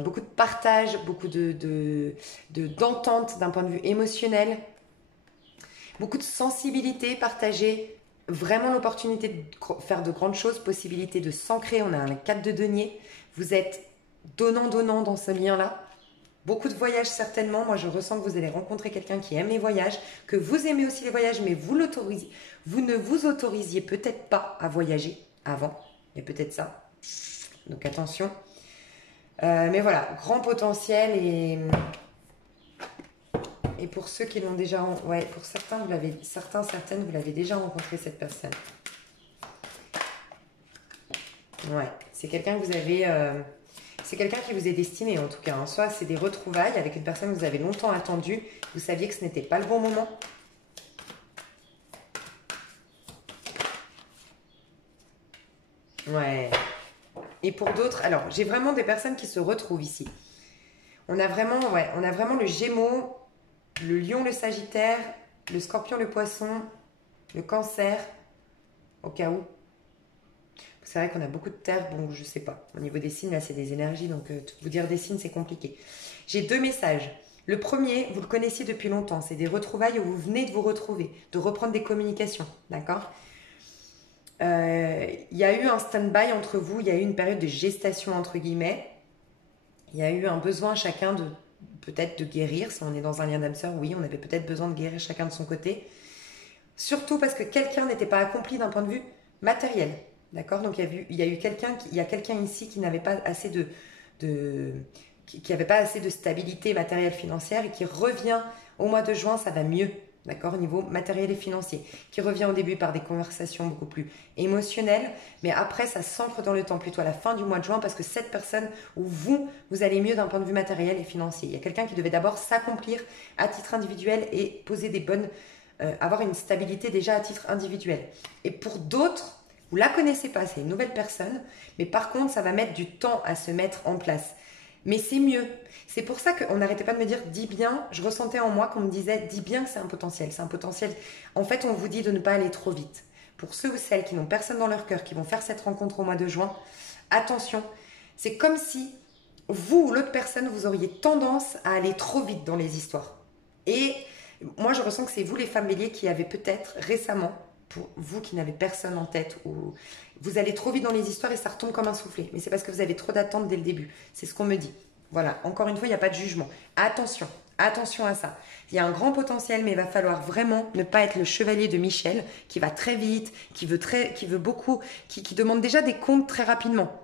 beaucoup de partage, beaucoup d'entente d'un point de vue émotionnel, beaucoup de sensibilité partagée, vraiment l'opportunité de faire de grandes choses, possibilité de s'ancrer. On a un 4 de denier, vous êtes donnant-donnant dans ce lien-là. Beaucoup de voyages certainement, moi je ressens que vous allez rencontrer quelqu'un qui aime les voyages, que vous aimez aussi les voyages, mais vous ne vous autorisiez peut-être pas à voyager avant, il y a peut-être ça, donc attention. Mais voilà, grand potentiel et pour ceux qui l'ont déjà... Ouais, pour certains, certaines, vous l'avez déjà rencontré, cette personne. Ouais, c'est quelqu'un que vous avez... c'est quelqu'un qui vous est destiné en tout cas, hein. Soit c'est des retrouvailles avec une personne que vous avez longtemps attendue, vous saviez que ce n'était pas le bon moment. Ouais... Et pour d'autres, alors j'ai vraiment des personnes qui se retrouvent ici. On a vraiment le Gémeaux, le Lion, le Sagittaire, le Scorpion, le Poisson, le Cancer, au cas où. C'est vrai qu'on a beaucoup de terre, bon je sais pas. Au niveau des signes, là c'est des énergies, donc vous dire des signes c'est compliqué. J'ai 2 messages. Le premier, vous le connaissiez depuis longtemps, c'est des retrouvailles où vous venez de vous retrouver, de reprendre des communications, d'accord ? Il y a eu un stand-by entre vous, il y a eu une période de gestation entre guillemets, il y a eu un besoin chacun de peut-être de guérir, si on est dans un lien d'âme sœur, oui, on avait peut-être besoin de guérir chacun de son côté, surtout parce que quelqu'un n'était pas accompli d'un point de vue matériel, d'accord? Donc il y a quelqu'un ici qui n'avait pas assez qui avait pas assez de stabilité matérielle financière et qui revient au mois de juin, ça va mieux. D'accord, au niveau matériel et financier, qui revient au début par des conversations beaucoup plus émotionnelles, mais après ça s'ancre dans le temps, plutôt à la fin du mois de juin, parce que cette personne ou vous allez mieux d'un point de vue matériel et financier. Il y a quelqu'un qui devait d'abord s'accomplir à titre individuel et poser des bonnes, avoir une stabilité déjà à titre individuel. Et pour d'autres, vous la connaissez pas, c'est une nouvelle personne, mais par contre ça va mettre du temps à se mettre en place. Mais c'est mieux. C'est pour ça qu'on n'arrêtait pas de me dire, dis bien, je ressentais en moi qu'on me disait, dis bien que c'est un potentiel, c'est un potentiel. En fait, on vous dit de ne pas aller trop vite. Pour ceux ou celles qui n'ont personne dans leur cœur, qui vont faire cette rencontre au mois de juin, attention, c'est comme si vous ou l'autre personne, vous auriez tendance à aller trop vite dans les histoires. Et moi, je ressens que c'est vous les femmes béliers qui avez peut-être récemment pour vous qui n'avez personne en tête, ou vous allez trop vite dans les histoires et ça retombe comme un soufflet. Mais c'est parce que vous avez trop d'attentes dès le début. C'est ce qu'on me dit. Voilà, encore une fois, il n'y a pas de jugement. Attention, attention à ça. Il y a un grand potentiel, mais il va falloir vraiment ne pas être le chevalier de Michel, qui va très vite, qui veut beaucoup, qui demande déjà des comptes très rapidement.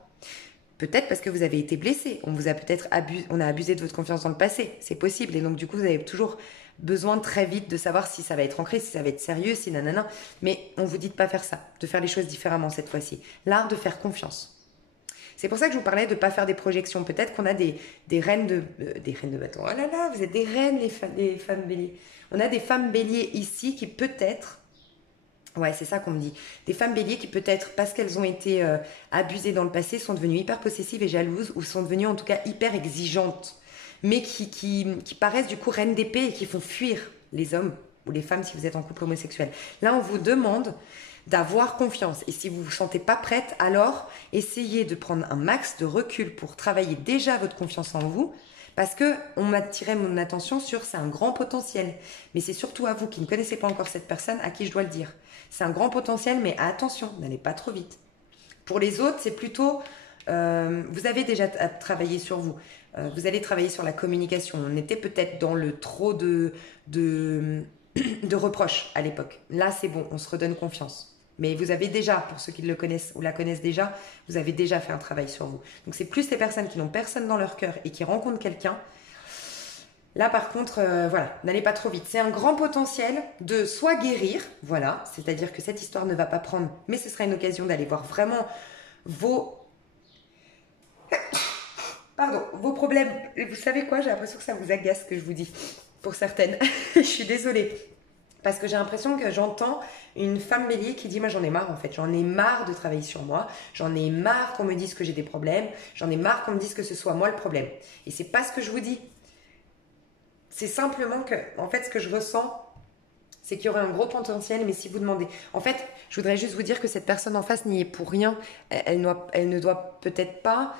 Peut-être parce que vous avez été blessé. On a abusé de votre confiance dans le passé. C'est possible. Et donc, du coup, vous avez toujours besoin très vite de savoir si ça va être ancré, si ça va être sérieux, si nanana. Mais on vous dit de pas faire ça, de faire les choses différemment cette fois-ci. L'art de faire confiance. C'est pour ça que je vous parlais de ne pas faire des projections. Peut-être qu'on a des reines des reines de bâton. Oh là là, vous êtes des reines, les femmes béliers. On a des femmes béliers ici qui peut-être... Ouais, c'est ça qu'on me dit. Des femmes béliers qui peut-être, parce qu'elles ont été abusées dans le passé, sont devenues hyper possessives et jalouses, ou sont devenues en tout cas hyper exigeantes, mais qui paraissent du coup reines d'épée et qui font fuir les hommes ou les femmes si vous êtes en couple homosexuel. Là, on vous demande d'avoir confiance. Et si vous ne vous sentez pas prête, alors essayez de prendre un max de recul pour travailler déjà votre confiance en vous, parce qu'on m'a attiré mon attention sur c'est un grand potentiel. Mais c'est surtout à vous qui ne connaissez pas encore cette personne à qui je dois le dire. C'est un grand potentiel, mais attention, n'allez pas trop vite. Pour les autres, c'est plutôt, vous avez déjà travaillé sur vous. Vous allez travailler sur la communication. On était peut-être dans le trop de reproches à l'époque. Là, c'est bon, on se redonne confiance. Mais vous avez déjà, pour ceux qui le connaissent ou la connaissent déjà, vous avez déjà fait un travail sur vous. Donc, c'est plus les personnes qui n'ont personne dans leur cœur et qui rencontrent quelqu'un. Là, par contre, voilà, n'allez pas trop vite. C'est un grand potentiel de soit guérir, voilà, c'est-à-dire que cette histoire ne va pas prendre, mais ce sera une occasion d'aller voir vraiment vos problèmes. Et vous savez quoi, j'ai l'impression que ça vous agace ce que je vous dis, pour certaines. Je suis désolée. Parce que j'ai l'impression que j'entends une femme bélier qui dit « Moi, j'en ai marre en fait. J'en ai marre de travailler sur moi. J'en ai marre qu'on me dise que j'ai des problèmes. J'en ai marre qu'on me dise que ce soit moi le problème. » Et c'est pas ce que je vous dis. C'est simplement que, en fait, ce que je ressens, c'est qu'il y aurait un gros potentiel, mais si vous demandez... En fait, je voudrais juste vous dire que cette personne en face n'y est pour rien. Elle ne doit peut-être pas...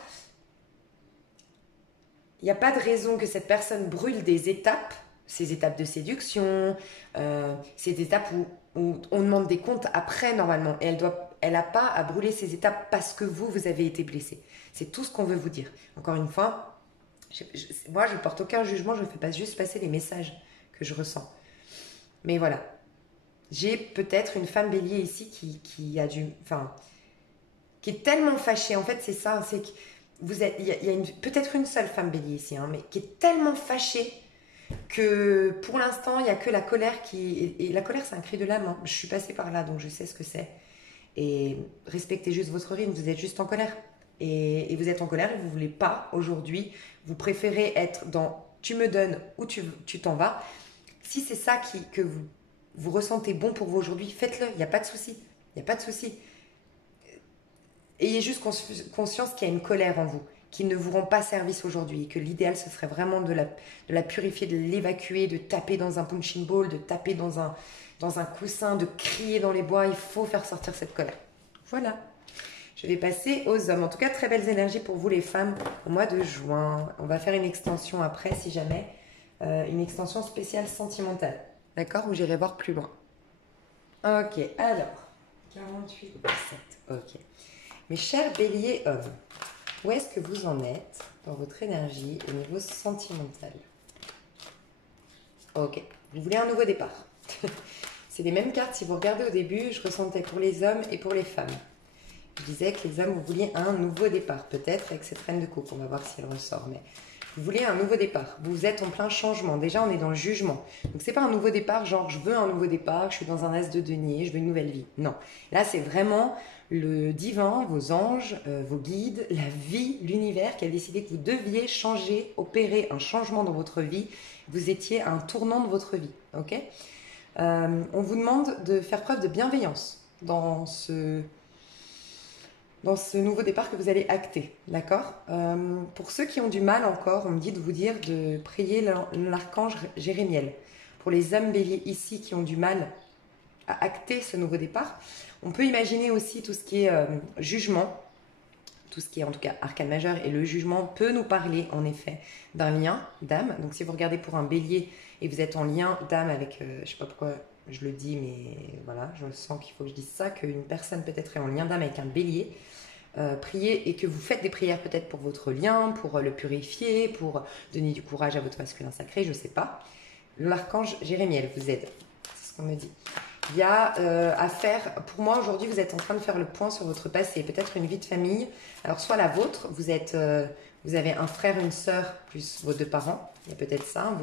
Il n'y a pas de raison que cette personne brûle des étapes, ces étapes de séduction, ces étapes où on demande des comptes après, normalement. Et elle n'a pas à brûler ces étapes parce que vous avez été blessé. C'est tout ce qu'on veut vous dire. Encore une fois... moi, je ne porte aucun jugement, je ne fais pas juste passer les messages que je ressens. Mais voilà. J'ai peut-être une femme bélier ici qui est tellement fâchée. En fait, c'est ça, c'est que il y a peut-être une seule femme bélier ici, hein, mais qui est tellement fâchée que pour l'instant, il n'y a que la colère et la colère, c'est un cri de l'âme. Hein. Je suis passée par là, donc je sais ce que c'est. Et respectez juste votre rythme, vous êtes juste en colère. Et vous êtes en colère et vous ne voulez pas aujourd'hui, vous préférez être dans tu me donnes ou tu t'en vas. Si c'est ça que vous ressentez bon pour vous aujourd'hui, faites-le, il n'y a pas de souci. Il n'y a pas de souci. Ayez juste conscience qu'il y a une colère en vous, qui ne vous rend pas service aujourd'hui et que l'idéal ce serait vraiment de la purifier, de l'évacuer, de taper dans un punching ball, de taper dans un coussin, de crier dans les bois. Il faut faire sortir cette colère. Voilà. Je vais passer aux hommes. En tout cas, très belles énergies pour vous les femmes au mois de juin. On va faire une extension après, si jamais. Une extension spéciale sentimentale. D'accord? Où j'irai voir plus loin. Ok, alors. 48, 7. Ok. Mes chers béliers hommes, où est-ce que vous en êtes dans votre énergie au niveau sentimental? Ok. Vous voulez un nouveau départ. C'est les mêmes cartes. Si vous regardez au début, je ressentais pour les hommes et pour les femmes. Je disais que les hommes, vous vouliez un nouveau départ, peut-être avec cette reine de coupe, on va voir si elle ressort, mais vous voulez un nouveau départ, vous êtes en plein changement, déjà on est dans le jugement, donc c'est pas un nouveau départ, genre je veux un nouveau départ, je suis dans un as de denier, je veux une nouvelle vie, non, là c'est vraiment le divin, vos anges, vos guides, la vie, l'univers qui a décidé que vous deviez changer, opérer un changement dans votre vie, vous étiez à un tournant de votre vie, ok? On vous demande de faire preuve de bienveillance dans ce nouveau départ que vous allez acter, d'accord? Pour ceux qui ont du mal encore, on me dit de vous dire de prier l'archange Jérémiel. Pour les hommes béliers ici qui ont du mal à acter ce nouveau départ, on peut imaginer aussi tout ce qui est jugement, tout ce qui est en tout cas arcane majeur et le jugement peut nous parler en effet d'un lien d'âme. Donc si vous regardez pour un bélier et vous êtes en lien d'âme avec, je ne sais pas pourquoi je le dis, mais voilà, je sens qu'il faut que je dise ça, qu'une personne peut-être est en lien d'âme avec un bélier, priez et que vous faites des prières peut-être pour votre lien, pour le purifier, pour donner du courage à votre masculin sacré, je ne sais pas. L'archange Jérémiel vous aide, c'est ce qu'on me dit. Il y a à faire, pour moi aujourd'hui vous êtes en train de faire le point sur votre passé, peut-être une vie de famille, alors soit la vôtre, vous avez un frère, une sœur, plus vos 2 parents, il y a peut-être ça,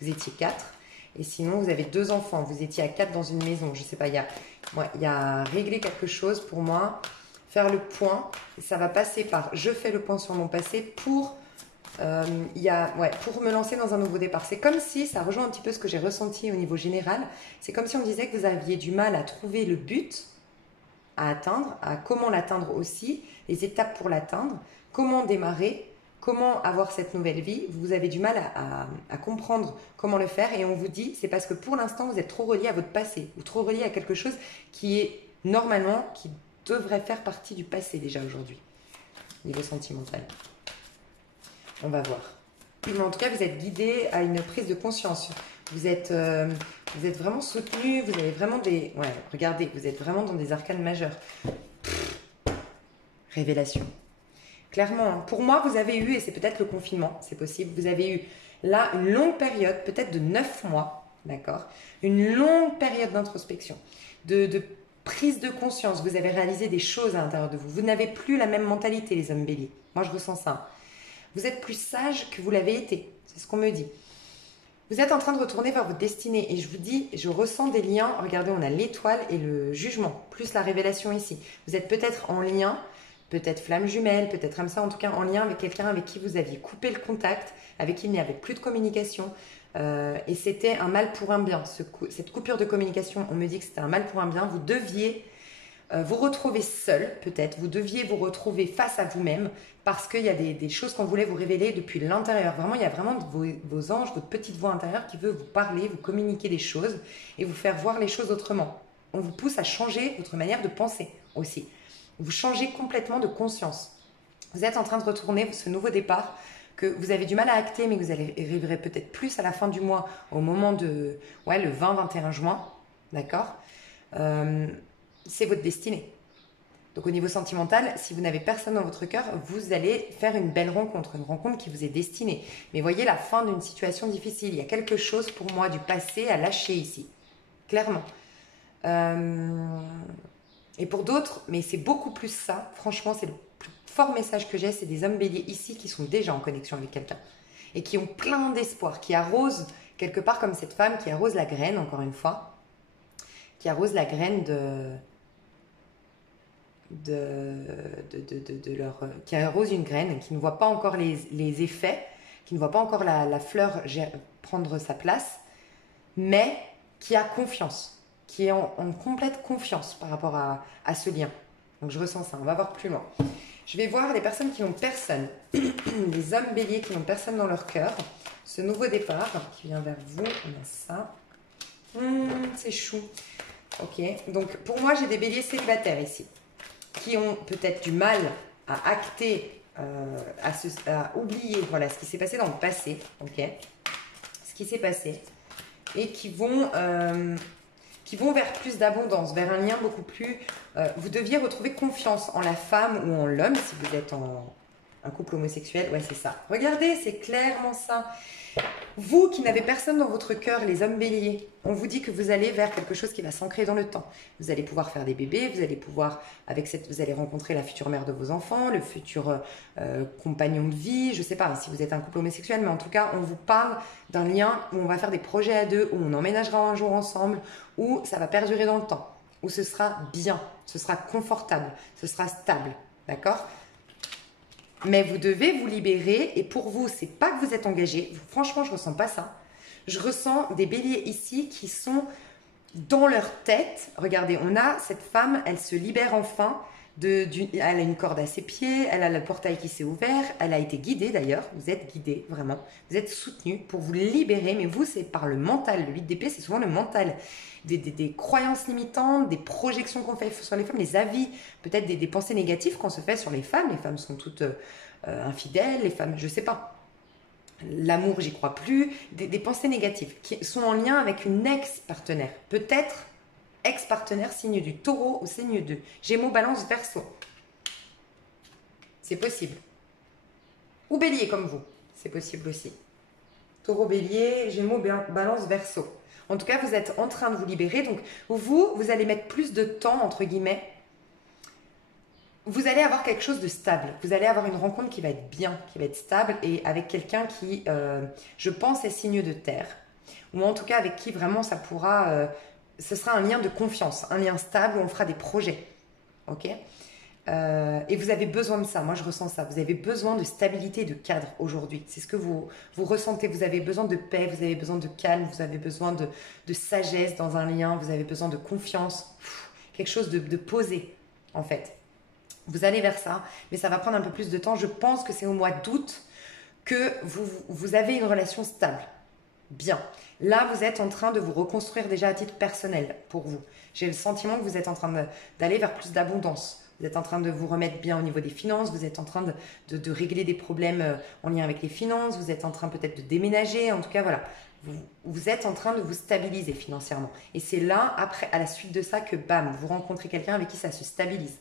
vous étiez 4, et sinon vous avez 2 enfants, vous étiez à 4 dans une maison, je sais pas, il y a régler quelque chose pour moi, faire le point, ça va passer par je fais le point sur mon passé pour me lancer dans un nouveau départ. C'est comme si, ça rejoint un petit peu ce que j'ai ressenti au niveau général, c'est comme si on disait que vous aviez du mal à trouver le but à atteindre, à comment l'atteindre aussi, les étapes pour l'atteindre, comment démarrer, comment avoir cette nouvelle vie. Vous avez du mal à comprendre comment le faire et on vous dit, c'est parce que pour l'instant vous êtes trop relié à votre passé ou trop relié à quelque chose qui est normalement, qui devrait faire partie du passé déjà aujourd'hui, niveau sentimental. On va voir. Mais en tout cas, vous êtes guidé à une prise de conscience. Vous êtes vraiment soutenu. Vous avez vraiment des... Ouais, regardez, vous êtes vraiment dans des arcanes majeurs. Révélation. Clairement, pour moi, vous avez eu, et c'est peut-être le confinement, c'est possible, vous avez eu là une longue période, peut-être de 9 mois, d'accord? Une longue période d'introspection, de prise de conscience. Vous avez réalisé des choses à l'intérieur de vous. Vous n'avez plus la même mentalité, les hommes béliers. Moi, je ressens ça. Vous êtes plus sage que vous l'avez été. C'est ce qu'on me dit. Vous êtes en train de retourner vers votre destinée. Et je vous dis, je ressens des liens. Regardez, on a l'étoile et le jugement, plus la révélation ici. Vous êtes peut-être en lien, peut-être flamme jumelle, peut-être comme ça, en tout cas en lien avec quelqu'un avec qui vous aviez coupé le contact, avec qui il n'y avait plus de communication. Et c'était un mal pour un bien. Cette coupure de communication, on me dit que c'était un mal pour un bien. Vous deviez vous retrouver seul, peut-être. Vous deviez vous retrouver face à vous-même parce qu'il y a des choses qu'on voulait vous révéler depuis l'intérieur. Vraiment, il y a vraiment vos anges, votre petite voix intérieure qui veut vous parler, vous communiquer des choses et vous faire voir les choses autrement. On vous pousse à changer votre manière de penser aussi. Vous changez complètement de conscience. Vous êtes en train de retourner ce nouveau départ que vous avez du mal à acter, mais que vous arriverez peut-être plus à la fin du mois, au moment de le 20-21 juin, d'accord, c'est votre destinée. Donc au niveau sentimental, si vous n'avez personne dans votre cœur, vous allez faire une belle rencontre, une rencontre qui vous est destinée. Mais voyez la fin d'une situation difficile. Il y a quelque chose pour moi du passé à lâcher ici, clairement. Et pour d'autres, mais c'est beaucoup plus ça, franchement, c'est le plus fort message que j'ai, c'est des hommes béliers ici qui sont déjà en connexion avec quelqu'un et qui ont plein d'espoir, qui arrosent quelque part comme cette femme qui arrose la graine, encore une fois, qui arrose la graine qui arrose une graine, qui ne voit pas encore les effets, qui ne voit pas encore la fleur prendre sa place, mais qui a confiance, qui est en complète confiance par rapport à ce lien. Donc je ressens ça, on va voir plus loin. Je vais voir les personnes qui n'ont personne, les hommes béliers qui n'ont personne dans leur cœur, ce nouveau départ qui vient vers vous, on a ça, c'est chou. Ok, donc pour moi j'ai des béliers célibataires ici, qui ont peut-être du mal à acter, à oublier voilà, ce qui s'est passé dans le passé, ok, ce qui s'est passé, et qui vont vers plus d'abondance, vers un lien beaucoup plus... vous deviez retrouver confiance en la femme ou en l'homme, si vous êtes en un couple homosexuel, ouais c'est ça. Regardez, c'est clairement ça. Vous qui n'avez personne dans votre cœur, les hommes béliers, on vous dit que vous allez vers quelque chose qui va s'ancrer dans le temps. Vous allez pouvoir faire des bébés, vous allez pouvoir, vous allez rencontrer la future mère de vos enfants, le futur compagnon de vie, je ne sais pas si vous êtes un couple homosexuel, mais en tout cas, on vous parle d'un lien où on va faire des projets à deux, où on emménagera un jour ensemble, où ça va perdurer dans le temps, où ce sera bien, ce sera confortable, ce sera stable, d'accord ? Mais vous devez vous libérer et pour vous, c'est pas que vous êtes engagé. Franchement, je ressens pas ça. Je ressens des béliers ici qui sont dans leur tête. Regardez, on a cette femme, elle se libère enfin elle a une corde à ses pieds, elle a le portail qui s'est ouvert, elle a été guidée d'ailleurs, vous êtes guidée vraiment, vous êtes soutenu pour vous libérer, mais vous c'est par le mental, le 8 d'épée c'est souvent le mental, des croyances limitantes, des projections qu'on fait sur les femmes, des avis, peut-être des pensées négatives qu'on se fait sur les femmes sont toutes infidèles, les femmes, je sais pas. L'amour, j'y crois plus, des pensées négatives qui sont en lien avec une ex-partenaire. Peut-être ex-partenaire signe du taureau ou signe de Gémeaux, Balance, Verseau. C'est possible. Ou Bélier comme vous, c'est possible aussi. Taureau, Bélier, Gémeaux, Balance, Verseau. En tout cas, vous êtes en train de vous libérer. Donc, vous allez mettre plus de temps, entre guillemets. Vous allez avoir quelque chose de stable. Vous allez avoir une rencontre qui va être bien, qui va être stable et avec quelqu'un qui, je pense, est signe de terre. Ou en tout cas avec qui vraiment ça pourra... ce sera un lien de confiance, un lien stable où on fera des projets. Ok ? Et vous avez besoin de ça. Moi, je ressens ça. Vous avez besoin de stabilité, de cadre aujourd'hui. C'est ce que vous ressentez. Vous avez besoin de paix, vous avez besoin de calme, vous avez besoin de sagesse dans un lien, vous avez besoin de confiance. Quelque chose de posé, en fait. Vous allez vers ça, mais ça va prendre un peu plus de temps. Je pense que c'est au mois d'août que vous avez une relation stable. Bien. Là, vous êtes en train de vous reconstruire déjà à titre personnel pour vous. J'ai le sentiment que vous êtes en train d'aller vers plus d'abondance. Vous êtes en train de vous remettre bien au niveau des finances. Vous êtes en train de régler des problèmes en lien avec les finances. Vous êtes en train peut-être de déménager. En tout cas, voilà. Vous êtes en train de vous stabiliser financièrement. Et c'est là, après, à la suite de ça, que bam, vous rencontrez quelqu'un avec qui ça se stabilise.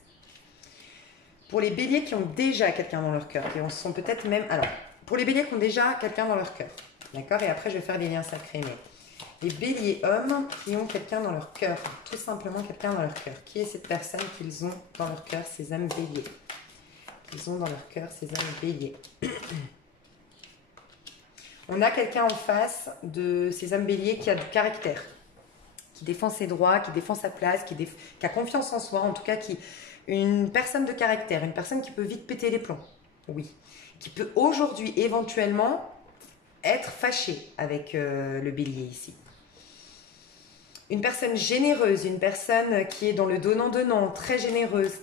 Pour les béliers qui ont déjà quelqu'un dans leur cœur, qui en sont peut-être même... Alors, pour les béliers qui ont déjà quelqu'un dans leur cœur, d'accord ? Et après, je vais faire des liens sacrés, mais... Les béliers hommes qui ont quelqu'un dans leur cœur, tout simplement quelqu'un dans leur cœur. Qui est cette personne qu'ils ont dans leur cœur, ces âmes béliers ? Qu'ils ont dans leur cœur, ces âmes béliers. On a quelqu'un en face de ces âmes béliers qui a du caractère, qui défend ses droits, qui défend sa place, qui a confiance en soi, en tout cas qui... Une personne de caractère, une personne qui peut vite péter les plombs, oui. Qui peut aujourd'hui éventuellement être fâchée avec le bélier ici. Une personne généreuse, une personne qui est dans le donnant-donnant, très généreuse,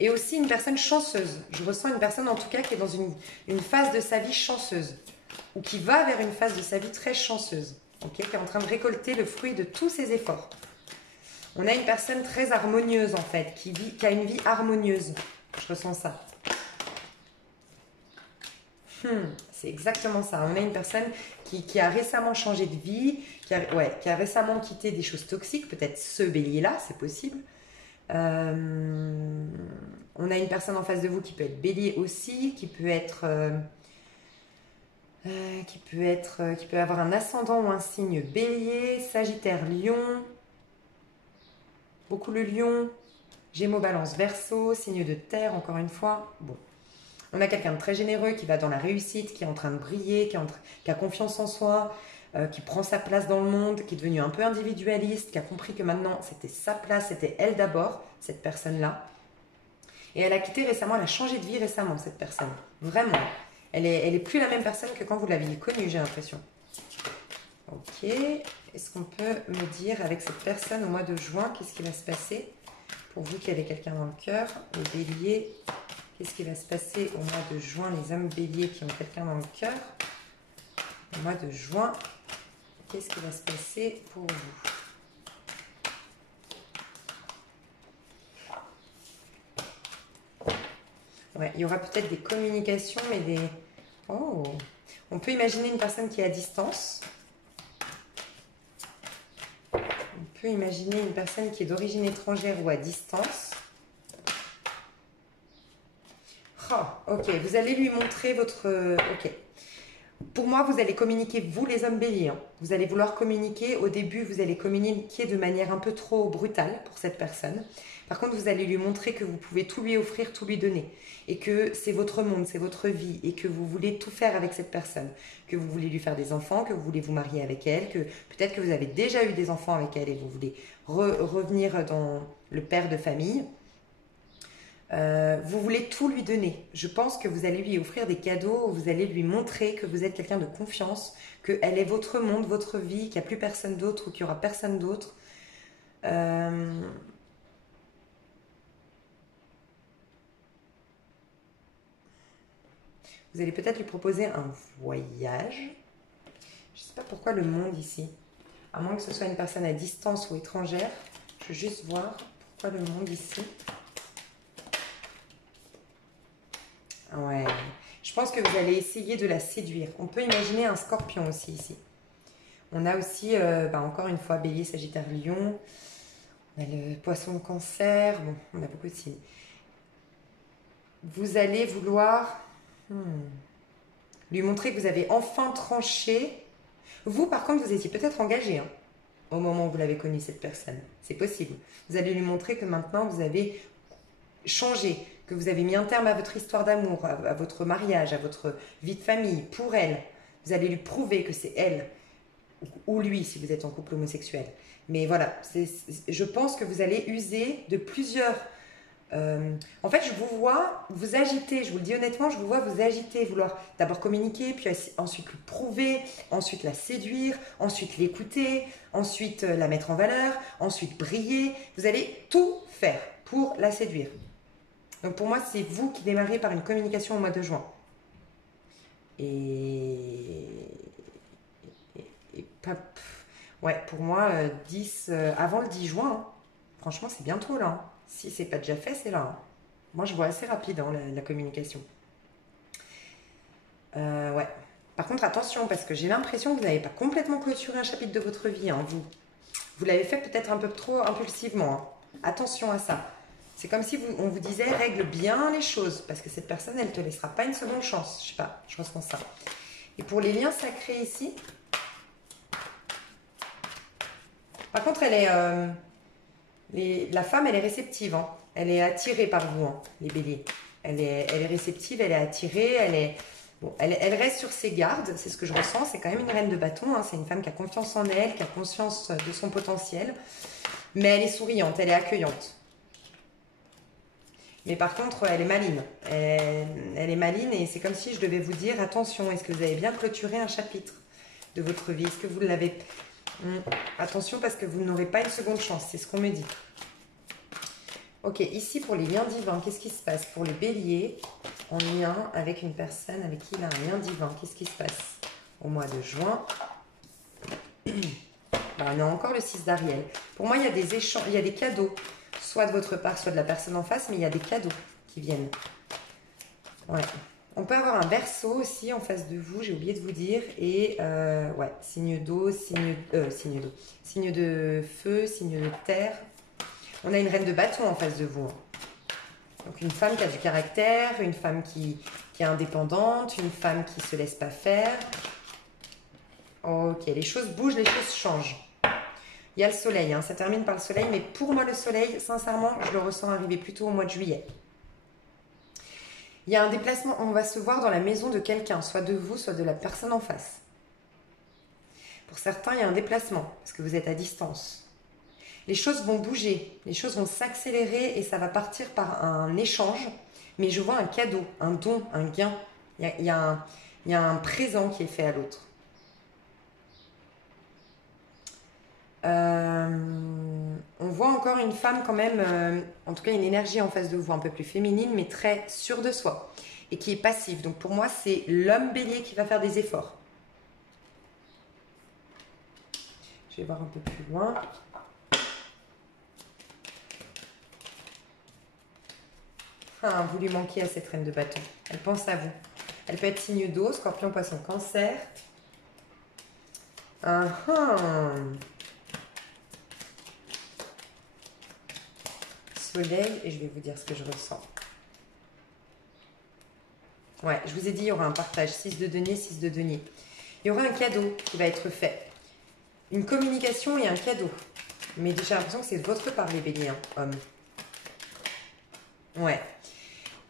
et aussi une personne chanceuse. Je ressens une personne en tout cas qui est dans une phase de sa vie chanceuse, ou qui va vers une phase de sa vie très chanceuse, okay, qui est en train de récolter le fruit de tous ses efforts. On a une personne très harmonieuse en fait, qui a une vie harmonieuse. Je ressens ça. C'est exactement ça. On a une personne qui a récemment changé de vie, qui a récemment quitté des choses toxiques, peut-être ce bélier-là, c'est possible. On a une personne en face de vous qui peut être bélier aussi, qui peut avoir un ascendant ou un signe bélier, sagittaire, lion. Beaucoup le lion, Gémeaux, Balance, Verseau, signe de terre, encore une fois. Bon. On a quelqu'un de très généreux qui va dans la réussite, qui est en train de briller, qui a confiance en soi, qui prend sa place dans le monde, qui est devenu un peu individualiste, qui a compris que maintenant c'était sa place, c'était elle d'abord, cette personne-là. Et elle a quitté récemment, elle a changé de vie récemment, cette personne. Vraiment. Elle est plus la même personne que quand vous l'aviez connue, j'ai l'impression. Ok. Est-ce qu'on peut me dire avec cette personne au mois de juin, qu'est-ce qui va se passer pour vous qui avez quelqu'un dans le cœur, les béliers, qu'est-ce qui va se passer au mois de juin, les âmes béliers qui ont quelqu'un dans le cœur, au mois de juin, qu'est-ce qui va se passer pour vous ? Ouais, il y aura peut-être des communications, mais des... Oh, on peut imaginer une personne qui est à distance. On peut imaginer une personne qui est d'origine étrangère ou à distance. Oh, ok, vous allez lui montrer votre... Ok. Pour moi, vous allez communiquer, vous les hommes béliers. Hein. Vous allez vouloir communiquer. Au début, vous allez communiquer de manière un peu trop brutale pour cette personne. Par contre, vous allez lui montrer que vous pouvez tout lui offrir, tout lui donner. Et que c'est votre monde, c'est votre vie. Et que vous voulez tout faire avec cette personne. Que vous voulez lui faire des enfants, que vous voulez vous marier avec elle. Que peut-être que vous avez déjà eu des enfants avec elle et vous voulez revenir dans le père de famille. Vous voulez tout lui donner. Je pense que vous allez lui offrir des cadeaux, vous allez lui montrer que vous êtes quelqu'un de confiance, qu'elle est votre monde, votre vie, qu'il n'y a plus personne d'autre ou qu'il n'y aura personne d'autre. Vous allez peut-être lui proposer un voyage. Je ne sais pas pourquoi le monde ici. À moins que ce soit une personne à distance ou étrangère. Je veux juste voir pourquoi le monde ici. Ouais. Je pense que vous allez essayer de la séduire. On peut imaginer un scorpion aussi ici. On a aussi, encore une fois, bélier, sagittaire, lion. On a le poisson, cancer. Bon, on a beaucoup de signes. Vous allez vouloir lui montrer que vous avez enfin tranché. Vous, par contre, vous étiez peut-être engagé au moment où vous l'avez connu, cette personne. C'est possible. Vous allez lui montrer que maintenant, vous avez changé, que vous avez mis un terme à votre histoire d'amour, à votre mariage, à votre vie de famille, pour elle. Vous allez lui prouver que c'est elle, ou lui, si vous êtes en couple homosexuel. Mais voilà, je pense que vous allez user de plusieurs... en fait, je vous vois vous agiter, je vous le dis honnêtement, je vous vois vous agiter, vouloir d'abord communiquer, puis ensuite lui prouver, ensuite la séduire, ensuite l'écouter, ensuite la mettre en valeur, ensuite briller. Vous allez tout faire pour la séduire. Donc pour moi, c'est vous qui démarrez par une communication au mois de juin. Ouais, pour moi, 10, avant le 10 juin, hein. Franchement, c'est bientôt là, hein. Si c'est pas déjà fait, c'est là, hein. Moi, je vois assez rapide la communication. Ouais. Par contre, attention, parce que j'ai l'impression que vous n'avez pas complètement clôturé un chapitre de votre vie, hein, vous l'avez fait peut-être un peu trop impulsivement, hein. Attention à ça. C'est comme si on vous disait, règle bien les choses, parce que cette personne, elle ne te laissera pas une seconde chance. Je sais pas, je ressens ça. Et pour les liens sacrés ici, par contre, elle est, la femme, elle est réceptive, hein. Elle est attirée par vous, hein, les béliers. Elle est réceptive, elle est attirée, elle reste sur ses gardes, c'est ce que je ressens. C'est quand même une reine de bâton, hein. C'est une femme qui a confiance en elle, qui a conscience de son potentiel. Mais elle est souriante, elle est accueillante. Mais par contre, elle est maline. Elle est maline et c'est comme si je devais vous dire, attention, est-ce que vous avez bien clôturé un chapitre de votre vie? Est-ce que vous l'avez... Attention parce que vous n'aurez pas une seconde chance, c'est ce qu'on me dit. Ok, ici pour les liens divins, qu'est-ce qui se passe? Pour les béliers, en lien avec une personne avec qui il a un lien divin, qu'est-ce qui se passe au mois de juin? On a encore le 6 d'Ariel. Pour moi, il y a des échanges, il y a des cadeaux, soit de votre part, soit de la personne en face, mais il y a des cadeaux qui viennent. Ouais. On peut avoir un verseau aussi en face de vous, j'ai oublié de vous dire. Et ouais, signe d'eau, signe de feu, signe de terre. On a une reine de bâton en face de vous. Donc une femme qui a du caractère, une femme qui est indépendante, une femme qui ne se laisse pas faire. Ok, les choses bougent, les choses changent. Il y a le soleil, hein, ça termine par le soleil, mais pour moi le soleil, sincèrement, je le ressens arriver plutôt au mois de juillet. Il y a un déplacement, on va se voir dans la maison de quelqu'un, soit de vous, soit de la personne en face. Pour certains, il y a un déplacement, parce que vous êtes à distance. Les choses vont bouger, les choses vont s'accélérer et ça va partir par un échange, mais je vois un cadeau, un don, un gain. Il y a un présent qui est fait à l'autre. On voit encore une femme quand même, en tout cas une énergie en face de vous, un peu plus féminine, mais très sûre de soi et qui est passive. Donc pour moi, c'est l'homme bélier qui va faire des efforts. Je vais voir un peu plus loin. Ah, vous lui manquez à cette reine de bâton. Elle pense à vous. Elle peut être signe d'eau, scorpion, poisson, cancer. Soleil, et je vais vous dire ce que je ressens. Ouais, je vous ai dit, il y aura un partage. 6 de denier, 6 de denier. Il y aura un cadeau qui va être fait. Une communication et un cadeau. Mais j'ai l'impression que c'est de votre part, les béliers, hein, hommes. Ouais.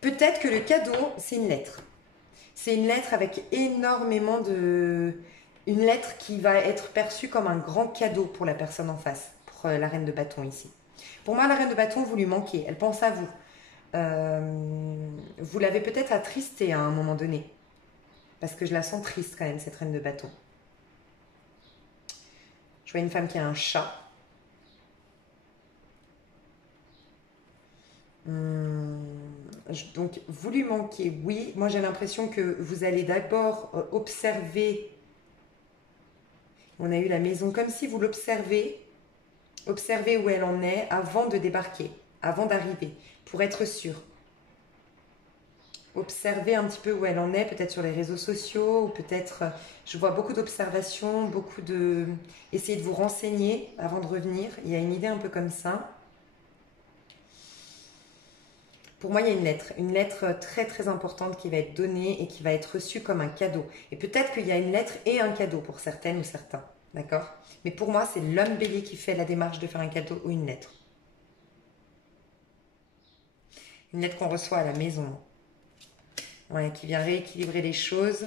Peut-être que le cadeau, c'est une lettre. C'est une lettre avec énormément de... Une lettre qui va être perçue comme un grand cadeau pour la personne en face. Pour la reine de bâton ici. Pour moi, la reine de bâton, vous lui manquez. Elle pense à vous. Vous l'avez peut-être attristée à un moment donné. Parce que je la sens triste quand même, cette reine de bâton. Je vois une femme qui a un chat. Je Donc, vous lui manquez, oui. Moi, j'ai l'impression que vous allez d'abord observer. On a eu la maison comme si vous l'observez. Observez où elle en est avant de débarquer, avant d'arriver, pour être sûr. Observez un petit peu où elle en est, peut-être sur les réseaux sociaux, ou peut-être, je vois beaucoup d'observations, beaucoup de... Essayez de vous renseigner avant de revenir. Il y a une idée un peu comme ça. Pour moi, il y a une lettre très très importante qui va être donnée et qui va être reçue comme un cadeau. Et peut-être qu'il y a une lettre et un cadeau pour certaines ou certains, d'accord? Mais pour moi, c'est l'homme bélier qui fait la démarche de faire un cadeau ou une lettre. Une lettre qu'on reçoit à la maison. Ouais, qui vient rééquilibrer les choses.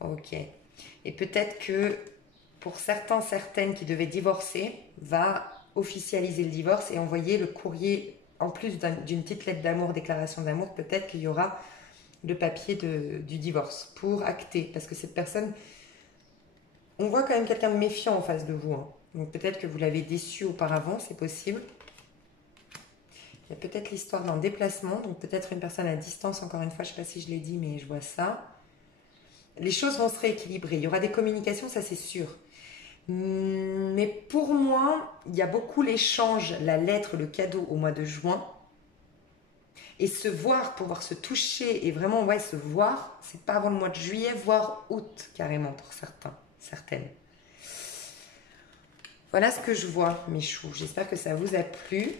Ok. Et peut-être que pour certains, certaines qui devaient divorcer, va officialiser le divorce et envoyer le courrier, en plus d'une petite lettre d'amour, déclaration d'amour, peut-être qu'il y aura le papier du divorce pour acter. Parce que cette personne, on voit quand même quelqu'un de méfiant en face de vous. Hein. Donc peut-être que vous l'avez déçu auparavant, c'est possible. Il y a peut-être l'histoire d'un déplacement, donc peut-être une personne à distance, encore une fois, je ne sais pas si je l'ai dit, mais je vois ça. Les choses vont se rééquilibrer, il y aura des communications, ça c'est sûr. Mais pour moi, il y a beaucoup l'échange, la lettre, le cadeau au mois de juin. Et se voir, pouvoir se toucher et vraiment ouais, se voir, c'est pas avant le mois de juillet, voire août carrément pour certains, certaines. Voilà ce que je vois, mes choux. J'espère que ça vous a plu.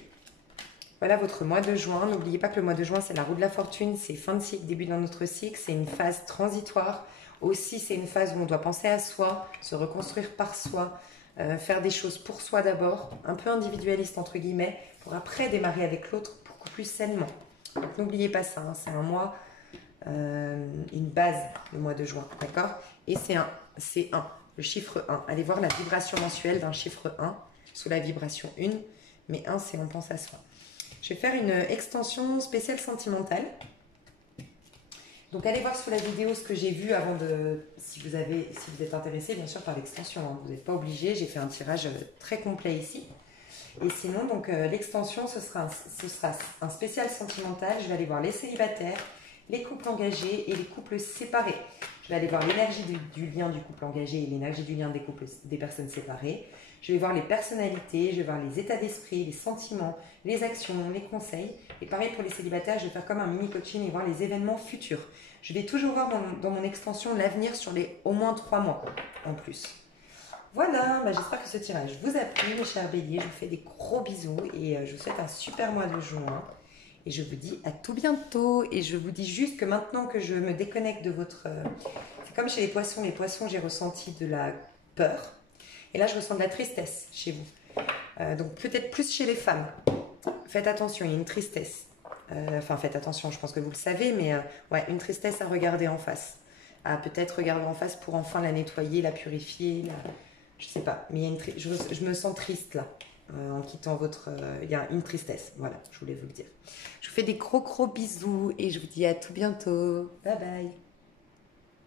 Voilà votre mois de juin. N'oubliez pas que le mois de juin, c'est la roue de la fortune, c'est fin de cycle, début d'un autre cycle, c'est une phase transitoire. Aussi, c'est une phase où on doit penser à soi, se reconstruire par soi, faire des choses pour soi d'abord, un peu individualiste entre guillemets, pour après démarrer avec l'autre beaucoup plus sainement. Donc n'oubliez pas ça, hein, c'est un mois, une base, le mois de juin, d'accord? Et c'est 1, le chiffre 1. Allez voir la vibration mensuelle d'un chiffre 1, sous la vibration 1, mais 1 c'est on pense à soi. Je vais faire une extension spéciale sentimentale. Donc allez voir sous la vidéo ce que j'ai vu avant de... Si vous êtes intéressé bien sûr par l'extension, hein, vous n'êtes pas obligé, j'ai fait un tirage très complet ici. Et sinon donc l'extension ce sera un spécial sentimental, je vais aller voir les célibataires, les couples engagés et les couples séparés. Je vais aller voir l'énergie du lien du couple engagé et l'énergie du lien des personnes séparées. Je vais voir les personnalités, je vais voir les états d'esprit, les sentiments, les actions, les conseils. Et pareil pour les célibataires, je vais faire comme un mini coaching et voir les événements futurs. Je vais toujours voir dans mon extension l'avenir sur les au moins 3 mois en plus. Voilà, j'espère que ce tirage vous a plu, mes chers béliers. Je vous fais des gros bisous et je vous souhaite un super mois de juin. Et je vous dis à tout bientôt. Et je vous dis juste que maintenant que je me déconnecte de votre... c'est comme chez les poissons. Les poissons, j'ai ressenti de la peur. Et là, je ressens de la tristesse chez vous. Donc peut-être plus chez les femmes. Faites attention, il y a une tristesse. Enfin, faites attention, je pense que vous le savez, mais ouais, une tristesse à regarder en face. À peut-être regarder en face pour enfin la nettoyer, la purifier. Je sais pas, mais il y a je me sens triste là. En quittant votre... il y a une tristesse, voilà, je voulais vous le dire. Je vous fais des gros bisous et je vous dis à tout bientôt. Bye bye.